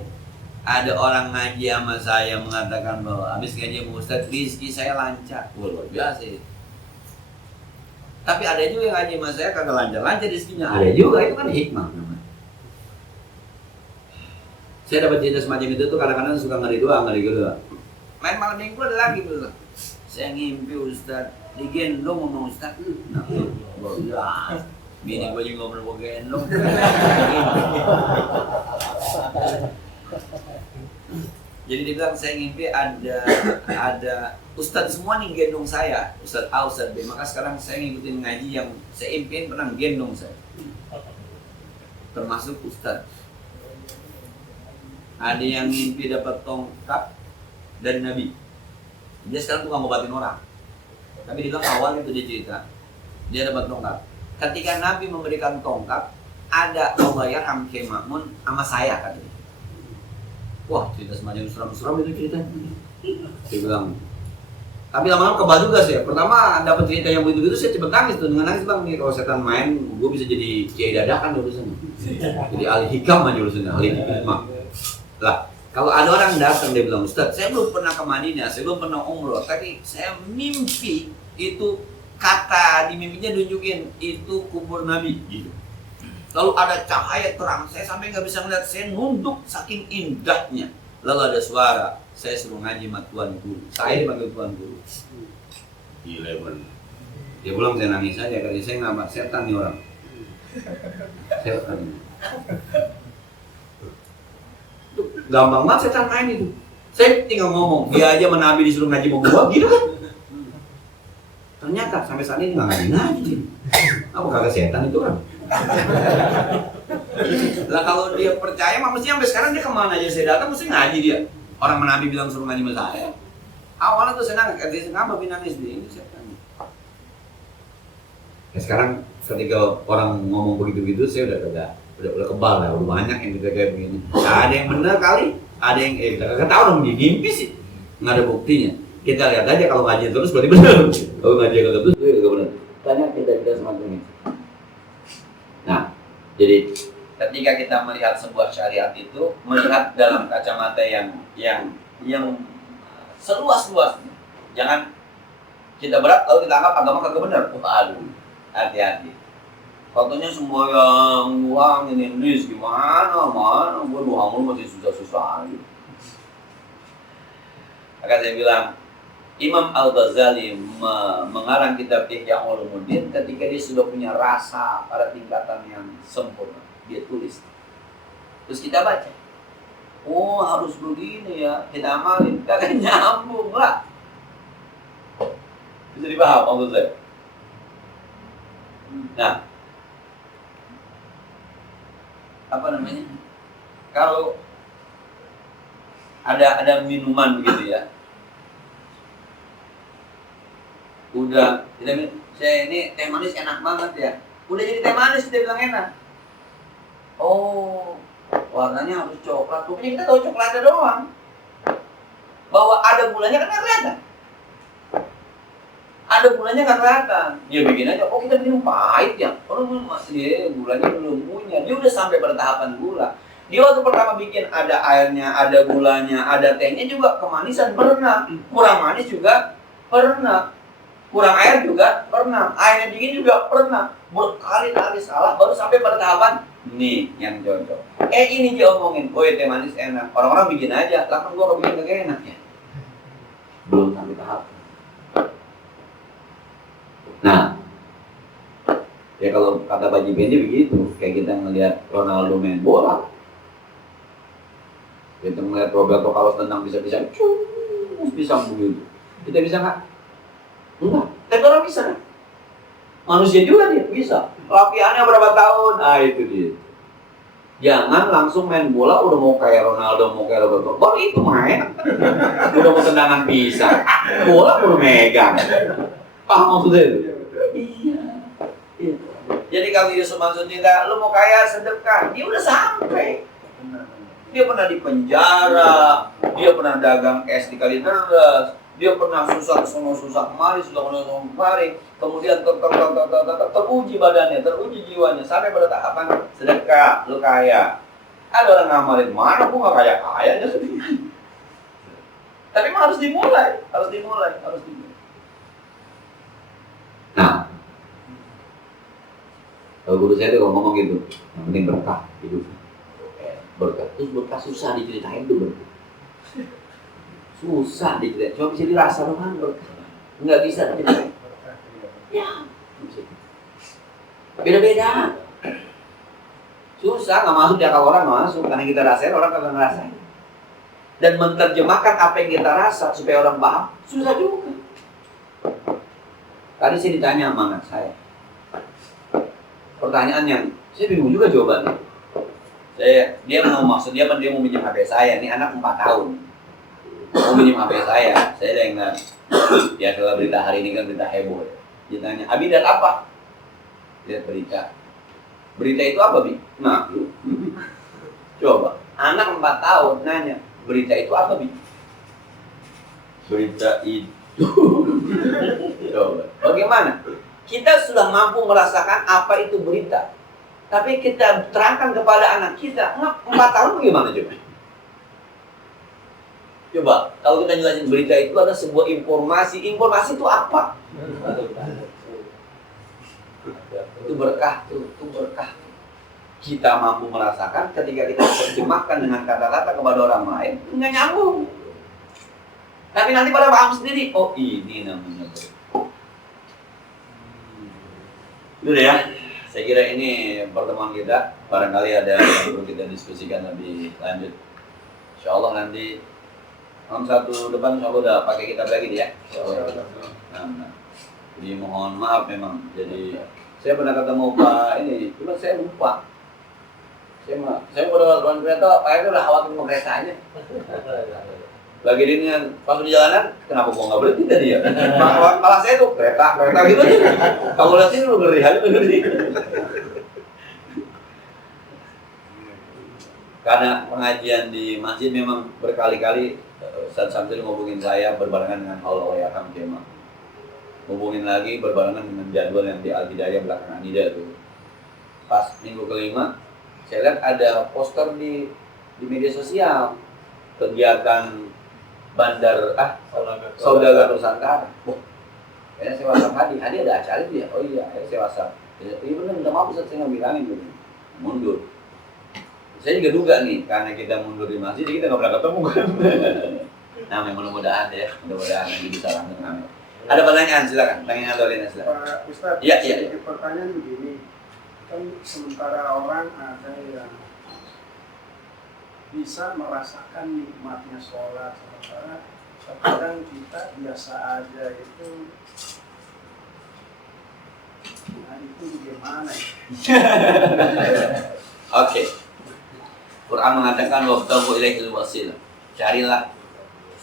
Ada orang ngaji sama saya mengatakan bahwa habis ngaji sama Ustaz, rezeki saya lancar. Wah, luar biasa itu. Tapi ada juga yang ngaji sama saya kagak lancar rezekinya. Ada juga, itu kan hikmah namanya. Saya dapat cerita semacam itu tuh kadang-kadang suka ngeri dua. Main malam minggu ada lagi tuh. Saya ngimpi Ustaz digendong sama Ustaz. Nah, ya. Bini gue juga ngobrol gendong. Jadi dibilang saya ngimpi ada Ustaz semua nih gendong saya, Ustaz A, Ustaz B. Maka sekarang saya ngikutin ngaji yang saya impiin pernah gendong saya. Termasuk Ustaz. Ada yang ngimpi dapat tongkat dari Nabi. Dia sekarang tukang ngobatin orang. Tapi di dalam awal itu dia cerita, dia dapat tongkat. Ketika Nabi memberikan tongkat, ada Allah yarham Makmun sama saya katanya. Wah, cerita semacam suram itu cerita. Dia bilang, tapi lama-lama kebal juga sih. Pertama dapat cerita yang begitu saya cepet nangis tuh, dengan nangis bang nih kalau setan main, gue bisa jadi kiai dadakan jurusannya. Jadi ahli hikam aja jurusannya, ahli hikmah. Lah, kalau ada orang datang dia bilang, Ustaz, saya belum pernah ke Madinah, saya belum pernah umroh, tapi saya mimpi itu kata di mimpinya nunjukin itu kubur Nabi gitu. Lalu ada cahaya terang, saya sampai nggak bisa ngeliat, saya nunduk saking indahnya. Lalu ada suara, saya suruh ngaji sama Tuan Guru. Saya dipanggil Tuan Guru. Gila bener. Dia pulang saya nangis aja, karena saya nggak setan nih orang. Setan. Itu gampang banget setan main itu. Saya tinggal ngomong, dia aja sama Nabi disuruh ngaji mau gua gitu kan. Ternyata sampai saat ini nggak ngaji. Apa kagak setan itu orang? Lah kalau dia percaya, mesti sampai sekarang dia kemana aja saya datang mesti ngaji dia. Orang Nabi bilang suruh ngaji sama saya. Awalnya tuh saya nangis, dia ngapa nangis dia ini setan. Ya sekarang ketika orang ngomong begitu-begitu saya udah kebal lah, udah banyak yang kita kayak begini. Gak ada yang benar kali, Ada yang kita tahu dong dia ngimpi sih, nggak ada buktinya. Kita lihat aja kalau ngaji terus berarti benar. Kalau ngaji terus berarti benar. Tanya kita semacam ini. Nah, jadi ketika kita melihat sebuah syariat itu, melihat dalam kacamata yang seluas-luasnya. Jangan kita berat kalau kita anggap agama kagak benar. Aduh, hati-hati. Fotonya semua yang uang ini Inggris gimana, gua doa mulu masih susah-susah gitu. Maka saya bilang, Imam Al-Ghazali mengarang kitab Ihya Ulumuddin ketika dia sudah punya rasa pada tingkatan yang sempurna. Dia tulis. Terus kita baca. Oh harus begini ya, kita amalin. Kagak nyambung lah. Bisa dipaham maksud saya? Nah, apa namanya? Kalau ada minuman begitu ya, udah kita bilang, saya ini teh manis enak banget ya, udah jadi teh manis kita bilang enak. Oh, warnanya harus coklat. Rupanya kita tahu coklatnya doang. Bahwa ada gulanya kan nggak kelihatan. Ada gulanya nggak kelihatan. Dia bikin aja. Oh kita minum pahit ya. Orang masih gulanya belum punya. Dia udah sampai pada tahapan gula. Dia waktu pertama bikin ada airnya, ada gulanya, ada tehnya juga kemanisan pernah. Kurang manis juga pernah. Kurang air juga pernah. Airnya dingin juga pernah. Berkali-kali salah baru sampai pada tahapan nih yang cocok. Ini dia omongin, oh teh manis enak. Orang-orang bikin aja, lah kan gua bikin gak enak ya. Belum sampai tahap. Nah, ya kalau kata Baji Bendi begitu, kayak kita ngelihat Ronaldo main bola, kita ngelihat Roberto Carlos tendang bisa-bisa, bisa begitu. Kita bisa nggak? Enggak. Tapi orang bisa kan? Manusia juga dia bisa. Latihannya berapa tahun? Itu dia. Jangan langsung main bola udah mau kayak Ronaldo, mau kayak Roberto. Baru itu main. Udah mau tendangan bisa. Bola baru megang. Paham maksudnya itu? Iya. Jadi kalau Yusuf maksud kita, lu mau kaya sedekah, dia udah sampai. Dia pernah di penjara, dia pernah dagang es di Kalideres, dia pernah susah kemari, kemudian teruji badannya, teruji jiwanya, sampai pada tahapan sedekah, lu kaya. Ada orang ngamalin, mana gua gak kaya-kayanya sendiri. Tapi memang harus dimulai. Nah, kalau guru saya tuh ngomong gitu, yang penting berkah hidup. Berkah susah diceritain tuh berkah. Susah diceritain, cuma bisa dirasa doang berkah. Nggak bisa diceritain. Ya, beda-beda. Susah, nggak masuk di akal orang, nggak masuk. Karena kita rasain, orang kagak ngerasain. Dan menerjemahkan apa yang kita rasa supaya orang paham, susah juga. Tadi saya ditanya sama anak saya, pertanyaan yang saya bingung juga jawabannya. Dia mau minjem HP saya, ini anak 4 tahun. Mau minjem HP saya dengar. Ya kalau berita hari ini kan berita heboh. Dia tanya, Abi lihat apa? Lihat berita. Berita itu apa, Bi? Nah, coba, anak 4 tahun nanya, berita itu apa, Bi? Berita itu. Coba, bagaimana? Kita sudah mampu merasakan apa itu berita, tapi kita terangkan kepada anak kita, 4 tahun bagaimana coba? Coba, kalau kita jelasin berita itu ada sebuah informasi itu apa? Itu berkah, itu berkah. Kita mampu merasakan ketika kita terjemahkan dengan kata-kata kepada orang lain, nggak nyambung. Tapi nanti pada paham sendiri, oh ini namanya berkah. Itu deh ya. Saya kira ini pertemuan kita. Barangkali ada yang perlu kita diskusikan lebih lanjut. Insya Allah nanti malam satu depan insya Allah udah pakai kitab lagi ya. Nah. Jadi mohon maaf memang. Jadi saya pernah ketemu Pak ini, cuma saya lupa. Saya udah lawan kereta, Pak itu udah khawatir sama keretanya. Lagi dengan pas di jalanan, kenapa gua nggak berhenti tadi ya? Malah saya tuh kereta gitu aja. Kalau lihat sini lu ngeri aja tuh ngeri. Karena pengajian di masjid memang berkali-kali Ustaz Samsul ngubungin saya berbarengan dengan Allah ya Kema. Ngubungin lagi berbarengan dengan jadwal yang di Al-Hidayah belakang Anida tuh. Pas minggu kelima, saya lihat ada poster di media sosial kegiatan Bandar Saudagar Nusantara. Wah, kayaknya saya WhatsApp Hadi ada acara itu ya? Oh iya, saya WhatsApp. Iya benar, minta maaf Ustaz, saya nggak bilangin gitu. Mundur. Saya juga duga nih, karena kita mundur di masjid, kita nggak pernah ketemu kan. Nah, mudah-mudahan ya, mudah-mudahan nanti bisa langsung kami. Ada pertanyaan, silakan. Tanya atau Lena, silakan. Pak Ustadz, Iya. pertanyaan begini, kan sementara orang ada yang bisa merasakan nikmatnya sholat, sementara terkadang kita biasa aja itu. Nah, itu bagaimana ya? Oke. Quran mengatakan wabtaghu ilaihil wasilah. Carilah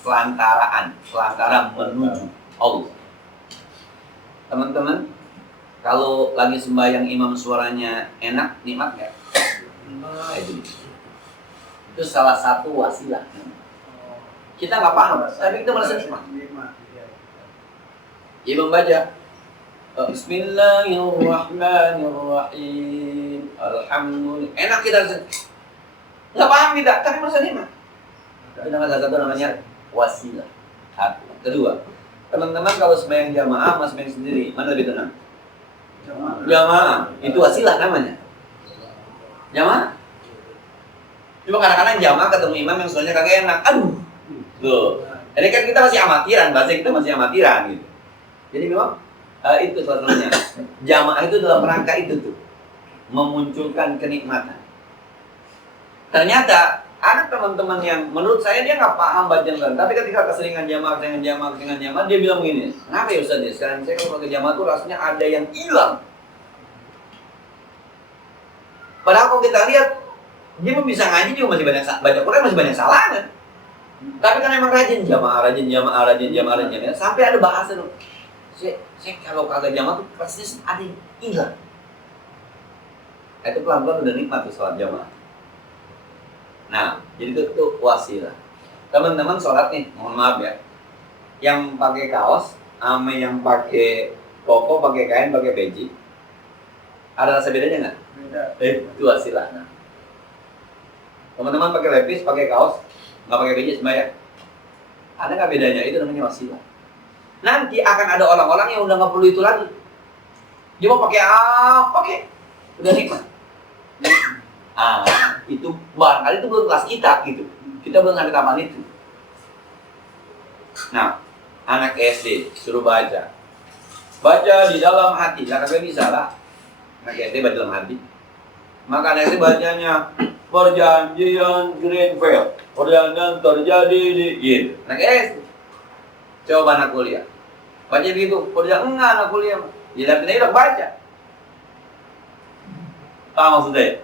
pelantara menuju Allah. Teman-teman, kalau lagi sembahyang imam suaranya enak, nikmat nggak? Itu salah satu wasilah. Kita nggak paham, tapi kita merasa nikmat. Ya membaca Bismillahirrahmanirrahim. Alhamdulillah. Enak kita nggak paham kita, tapi merasa nikmat. Itu satu namanya wasilah. Kedua, teman-teman kalau sembahyang jamaah, mas sembahyang sendiri, mana lebih tenang? Jamaah. Itu wasilah namanya. Jamaah. Cuma kadang-kadang jamaah ketemu imam yang suaranya kagak enak. Aduh. Tuh. Jadi kan kita masih amatiran, bahasa kita masih amatiran gitu. Jadi memang itu sebetulnya jamaah itu dalam rangka itu tuh memunculkan kenikmatan. Ternyata ada teman-teman yang menurut saya dia nggak paham bacaan, tapi ketika keseringan jamaah, dia bilang begini, kenapa ya Ustaz? Sekarang saya kalau pakai jamaah tuh rasanya ada yang hilang. Padahal kalau kita lihat dia bisa ngaji juga masih banyak baca Quran masih banyak salahnya. Tapi kan emang rajin jamaah, sampai ada bahasa tuh. Saya kalau kagak jamaah tuh pasti ada yang hilang. Itu pelan-pelan udah nikmat tuh sholat jamaah. Nah, jadi itu wasilah. Teman-teman sholat nih, mohon maaf ya. Yang pakai kaos, sama yang pakai koko, pakai kain, pakai peci. Ada rasa bedanya nggak? Beda. Itu wasilah. Nah. Teman-teman pakai lepis, pakai kaos, nggak pakai peci sembahyang. Ada nggak bedanya? Itu namanya wasilah. Nanti akan ada orang-orang yang udah nggak perlu itu lagi. Dia mau pakai apa? Udah nikmat. Itu barangkali itu belum kelas kita gitu. Kita belum sampai taman itu. Nah, anak SD suruh baca di dalam hati. Nah, kagak bisa lah. Anak SD baca dalam hati. Maka anak SD bacanya perjanjian Greenfield. Perjanjian terjadi di gitu. Anak SD. Coba anak kuliah. Baca gitu. Perjanjian enggak anak kuliah. Ya tapi dia udah baca. Paham maksudnya?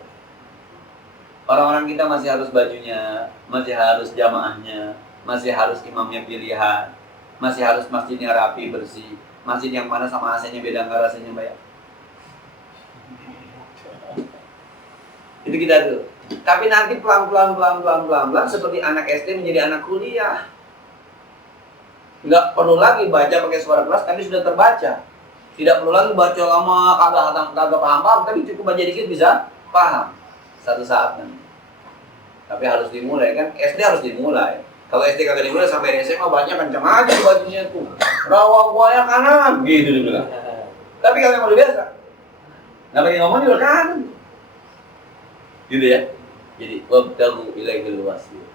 Orang-orang kita masih harus bajunya, masih harus jamaahnya, masih harus imamnya pilihan, masih harus masjidnya rapi, bersih. Masjid yang mana sama AC-nya beda nggak rasanya, Mbak? Itu kita tuh. Tapi nanti pelan-pelan seperti anak SD menjadi anak kuliah. Nggak perlu lagi baca pakai suara keras, tapi sudah terbaca. Tidak perlu lagi baca lama, kagak paham, tapi cukup baca dikit bisa paham. Satu saat nanti. Tapi harus dimulai kan, SD harus dimulai. Kalau SD kagak dimulai sampai SMA baca kencang aja bajunya tuh. Rawa buaya kanan, gitu dibilang. Tapi kalau yang udah biasa, nggak pakai ngomong juga kanan. Gitu ya. Jadi wabtaghu ilaihil wasilah.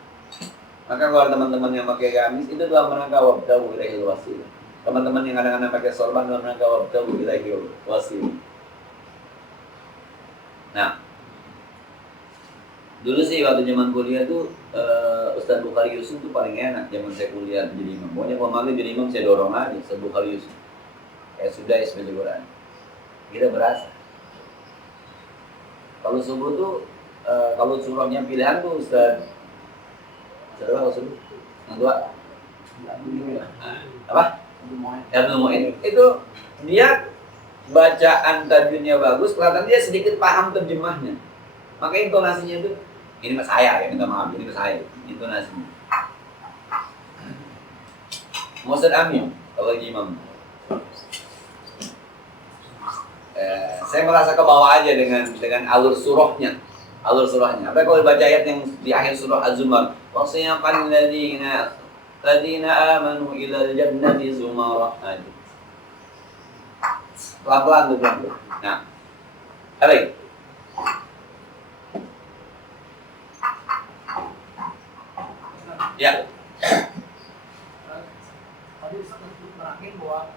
Maka kalau teman-teman yang pakai gamis itu dalam rangka wabtaghu ilaihil wasilah. Teman-teman yang kadang-kadang pakai sorban dalam rangka wabtaghu ilaihil wasilah. Nah, dulu sih waktu zaman kuliah tuh Ustaz Bukhari Yusuf tuh paling enak zaman saya kuliah jadi imam. Pokoknya kalau maghrib jadi imam saya dorong aja Ustaz Bukhari Yusuf. Sudah baca Quran. Kita berasa. Kalau subuh tuh kalau surahnya pilihan tuh Ustaz siapa subuh? Yang tua? Apa? Abdul Mu'in. Itu dia bacaan tajwidnya bagus, kelihatan dia sedikit paham terjemahnya. Maka intonasinya itu Ini mas saya ya, minta maaf, ini mas saya. Intonasinya. Ustaz Amin, kalau lagi imam. Saya merasa ke bawah aja dengan alur surahnya. Alur surahnya. Apa kalau baca ayat yang di akhir surah Az-Zumar? Wasiyaqal ladzina amanu ilal jannati zumara. Pelan-pelan tuh, pelan-pelan. Nah, baik. Ya. Tadi Ustaz menerangin bahwa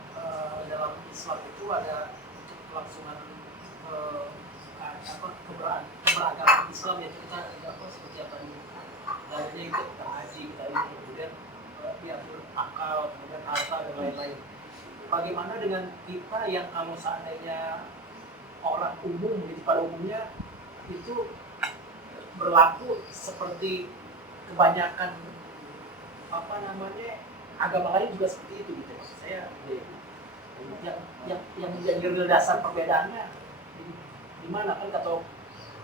dalam Islam itu ada kelangsungan keberagaman Islam yang kita seperti apa ini. Dalilnya itu kita haji, kita ini kemudian diatur akal, kemudian harta dan lain-lain. Bagaimana dengan kita yang kalau seandainya orang umum, jadi pada umumnya itu berlaku seperti kebanyakan agama lain juga seperti itu gitu. Maksud saya yang menjadi real dasar perbedaannya di mana kan kata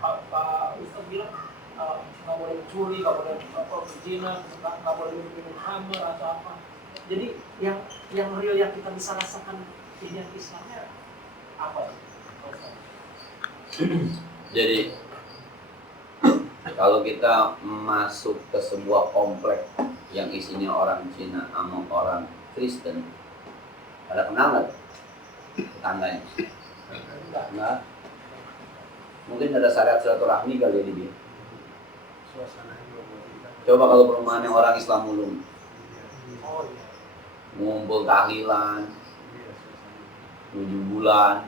Pak Ustaz bilang nggak boleh curi, nggak boleh berzina, nggak boleh minum khamr atau apa. Jadi yang real yang kita bisa rasakan ini yang Islamnya apa? Jadi kalau kita masuk ke sebuah komplek yang isinya orang Cina sama orang Kristen, ada kenal nggak tetangganya? Enggak. Mungkin ada syariat silaturahmi kali ini dia. Coba kalau perumahannya orang Islam mulung, ngumpul tahlilan 7 bulan.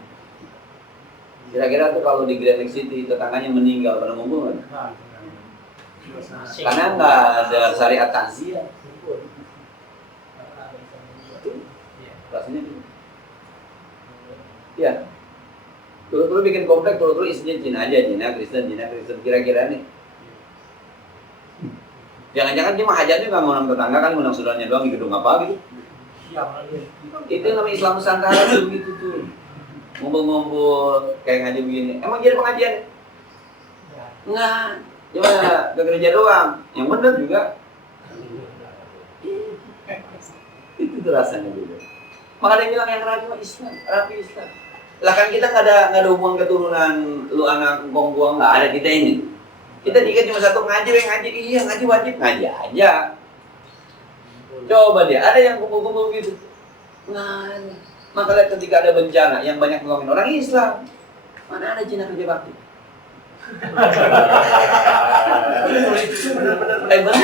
Kira-kira tuh kalau di Grand Lake City tetangganya meninggal pada ngumpul nggak? Karena nggak ada syariat takziah. Rasanya gitu. Ya. Dulu bikin komplek, dulu isinya Cina aja, Cina Kristen. Kira-kira nih. Jangan-jangan dia mah hajatnya nggak ngundang tetangga kan, ngundang saudaranya doang di gedung apa gitu. Itu namanya Islam Nusantara tuh gitu tuh. Ngumpul-ngumpul kayak ngaji begini. Emang jadi pengajian? Enggak. Cuma ke gereja doang. Yang benar juga. Itu tuh rasanya juga. Maka ada yang bilang yang rapi Islam, Islam. Lah kan kita nggak ada hubungan keturunan lu anak engkong gua, nggak ada kita ini. Kita dikit cuma satu ngaji, iya ngaji wajib, ngaji aja. Coba dia, ada yang kumpul-kumpul gitu. Nah, maka lihat ketika ada bencana yang banyak nolongin orang Islam, mana ada Cina kerja bakti? Benar.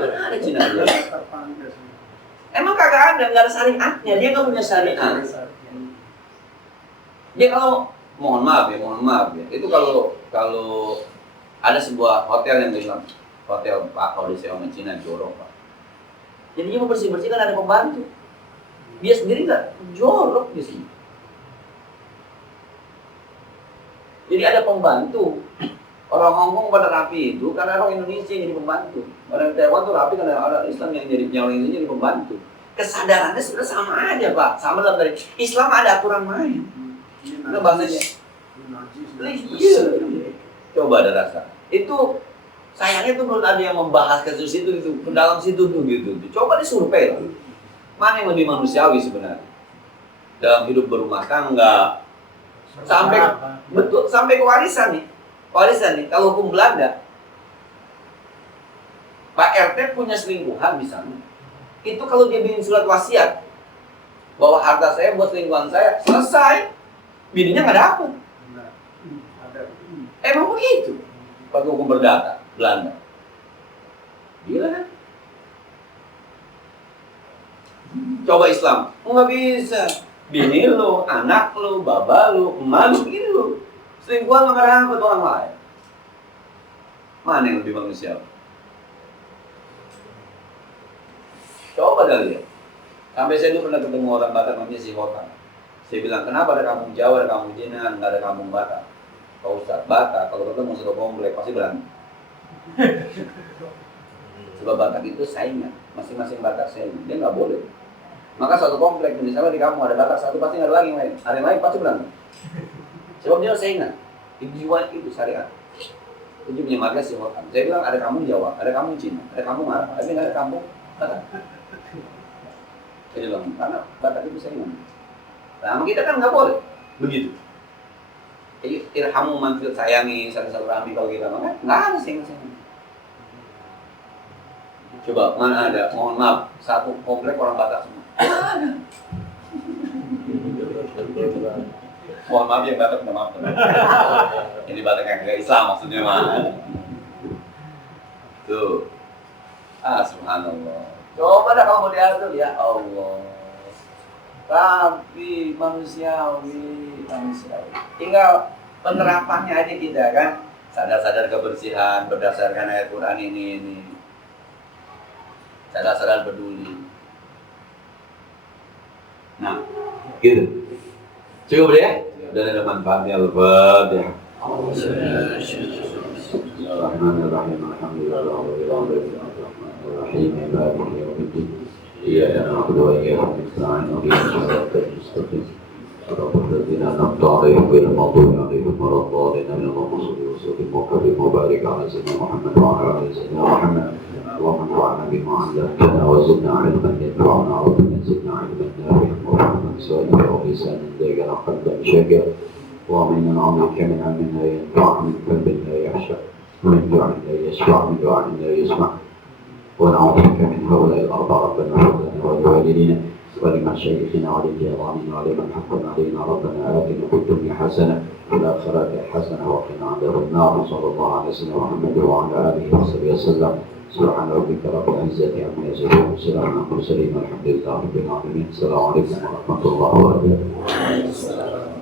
Mana ada Cina kerja bakti? Emang kagak ada, nggak ada syariatnya, dia nggak punya syariat. Dia kalau mohon maaf ya, itu kalau ada sebuah hotel yang bilang hotel Pak, kalau di sewa Cina jorok Pak. Jadi dia mau bersih kan ada pembantu. Dia sendiri nggak jorok di sini. Jadi ada pembantu. Orang Hongkong pada rapi itu karena orang Indonesia yang jadi pembantu. Orang Taiwan tuh rapi karena ada Islam yang jadi Indonesia jadi pembantu. Kesadarannya sebenarnya sama aja Pak. Sama dalam dari Islam ada aturan main. Itu bahasanya. Iya. Coba ada rasa. Itu sayangnya tuh belum ada yang membahas kasus itu ke dalam situ tuh gitu. Coba disurvei lah. Mana yang lebih manusiawi sebenarnya? Dalam hidup berumah tangga. Sampai ke warisan nih. Kalau hukum Belanda, Pak RT punya selingkuhan misalnya. Itu kalau dia bikin surat wasiat bahwa harta saya buat selingkuhan saya, selesai. Bininya nggak dapet. Emang begitu? Pakai hukum perdata Belanda. Gila kan? Coba Islam, nggak bisa. Bini lu, anak lu, baba lu, emak lu, gitu. Selingkuhan nggak dapet orang lain. Mana yang lebih manusiawi? Coba dah lihat. Sampai saya dulu pernah ketemu orang Batak namanya si Hotan. Saya bilang, kenapa ada kampung Jawa, ada kampung Cina, nggak ada kampung Batak? Pak Ustadz, Batak, kalau ketemu satu komplek pasti berantem. Sebab Batak itu saingan, masing-masing Batak saingan, dia nggak boleh. Maka satu komplek, misalnya di kampung ada Batak satu, pasti nggak ada lagi yang lain. Ada yang lain pasti berantem. Sebab dia saingan, di jiwa itu syariat. Itu punya marga si Hotam. Saya bilang ada kampung Jawa, ada kampung Cina, ada kampung Arab, tapi nggak ada kampung Batak. Saya bilang karena Batak itu saingan. Nah, sama kita kan nggak boleh begitu. Irhamu man fil sayangi silaturahmi kalau kita makan nggak ada saingan. Coba mana ada? Mohon maaf, satu komplek orang Batak semua. Mohon maaf yang Batak, maaf. Ini Batak yang nggak Islam maksudnya mah. Tuh, subhanallah. Coba dah kamu diatur ya Allah. Tapi manusiawi. Tinggal penerapannya aja kita kan. Sadar-sadar kebersihan berdasarkan ayat Quran ini. Sadar-sadar peduli. Nah, gitu. Cukup ya? Dan ada manfaatnya Al-Fatihah. Bismillahirrahmanirrahim. Alhamdulillahirabbil alamin. Ar-Rahim maliki yaumiddin. Iyyaka na'budu wa iyyaka nasta'in. Ihdinas siratal mustaqim. Siratal ladzina an'amta 'alaihim ghairil maghdubi 'alaihim waladdallin. Allahumma shalli wa sallim wa barik wa barik 'ala sayyidina Muhammad wa 'ala ali sayyidina Muhammad. اللهم انفعنا بما علمتنا وزدنا علما ينفعنا ربنا زدنا علما نافعا وارحمنا سؤالا وحسانا ذاكرا قلبا شاكرا اللهم انا نعوذ بك من علم لا ينفع من قلب لا يخشع ومن دعاء لا يشفع من دعاء لا يسمع ونعوذ بك من هؤلاء الاربعه ربنا اغفر لنا ولوالدينا ولمشايخنا ولجيراننا ولمن حكم علينا ربنا اتنا في الدنيا حسنه وفي الاخره حسنه وقنا عذاب النار صلى الله عليه وسلم محمد وعلى اله وصحبه وسلم سبحان ربك رب العزة عما يصفون وسلام على المرسلين والحمد لله رب العالمين السلام عليكم ورحمة الله وبركاته.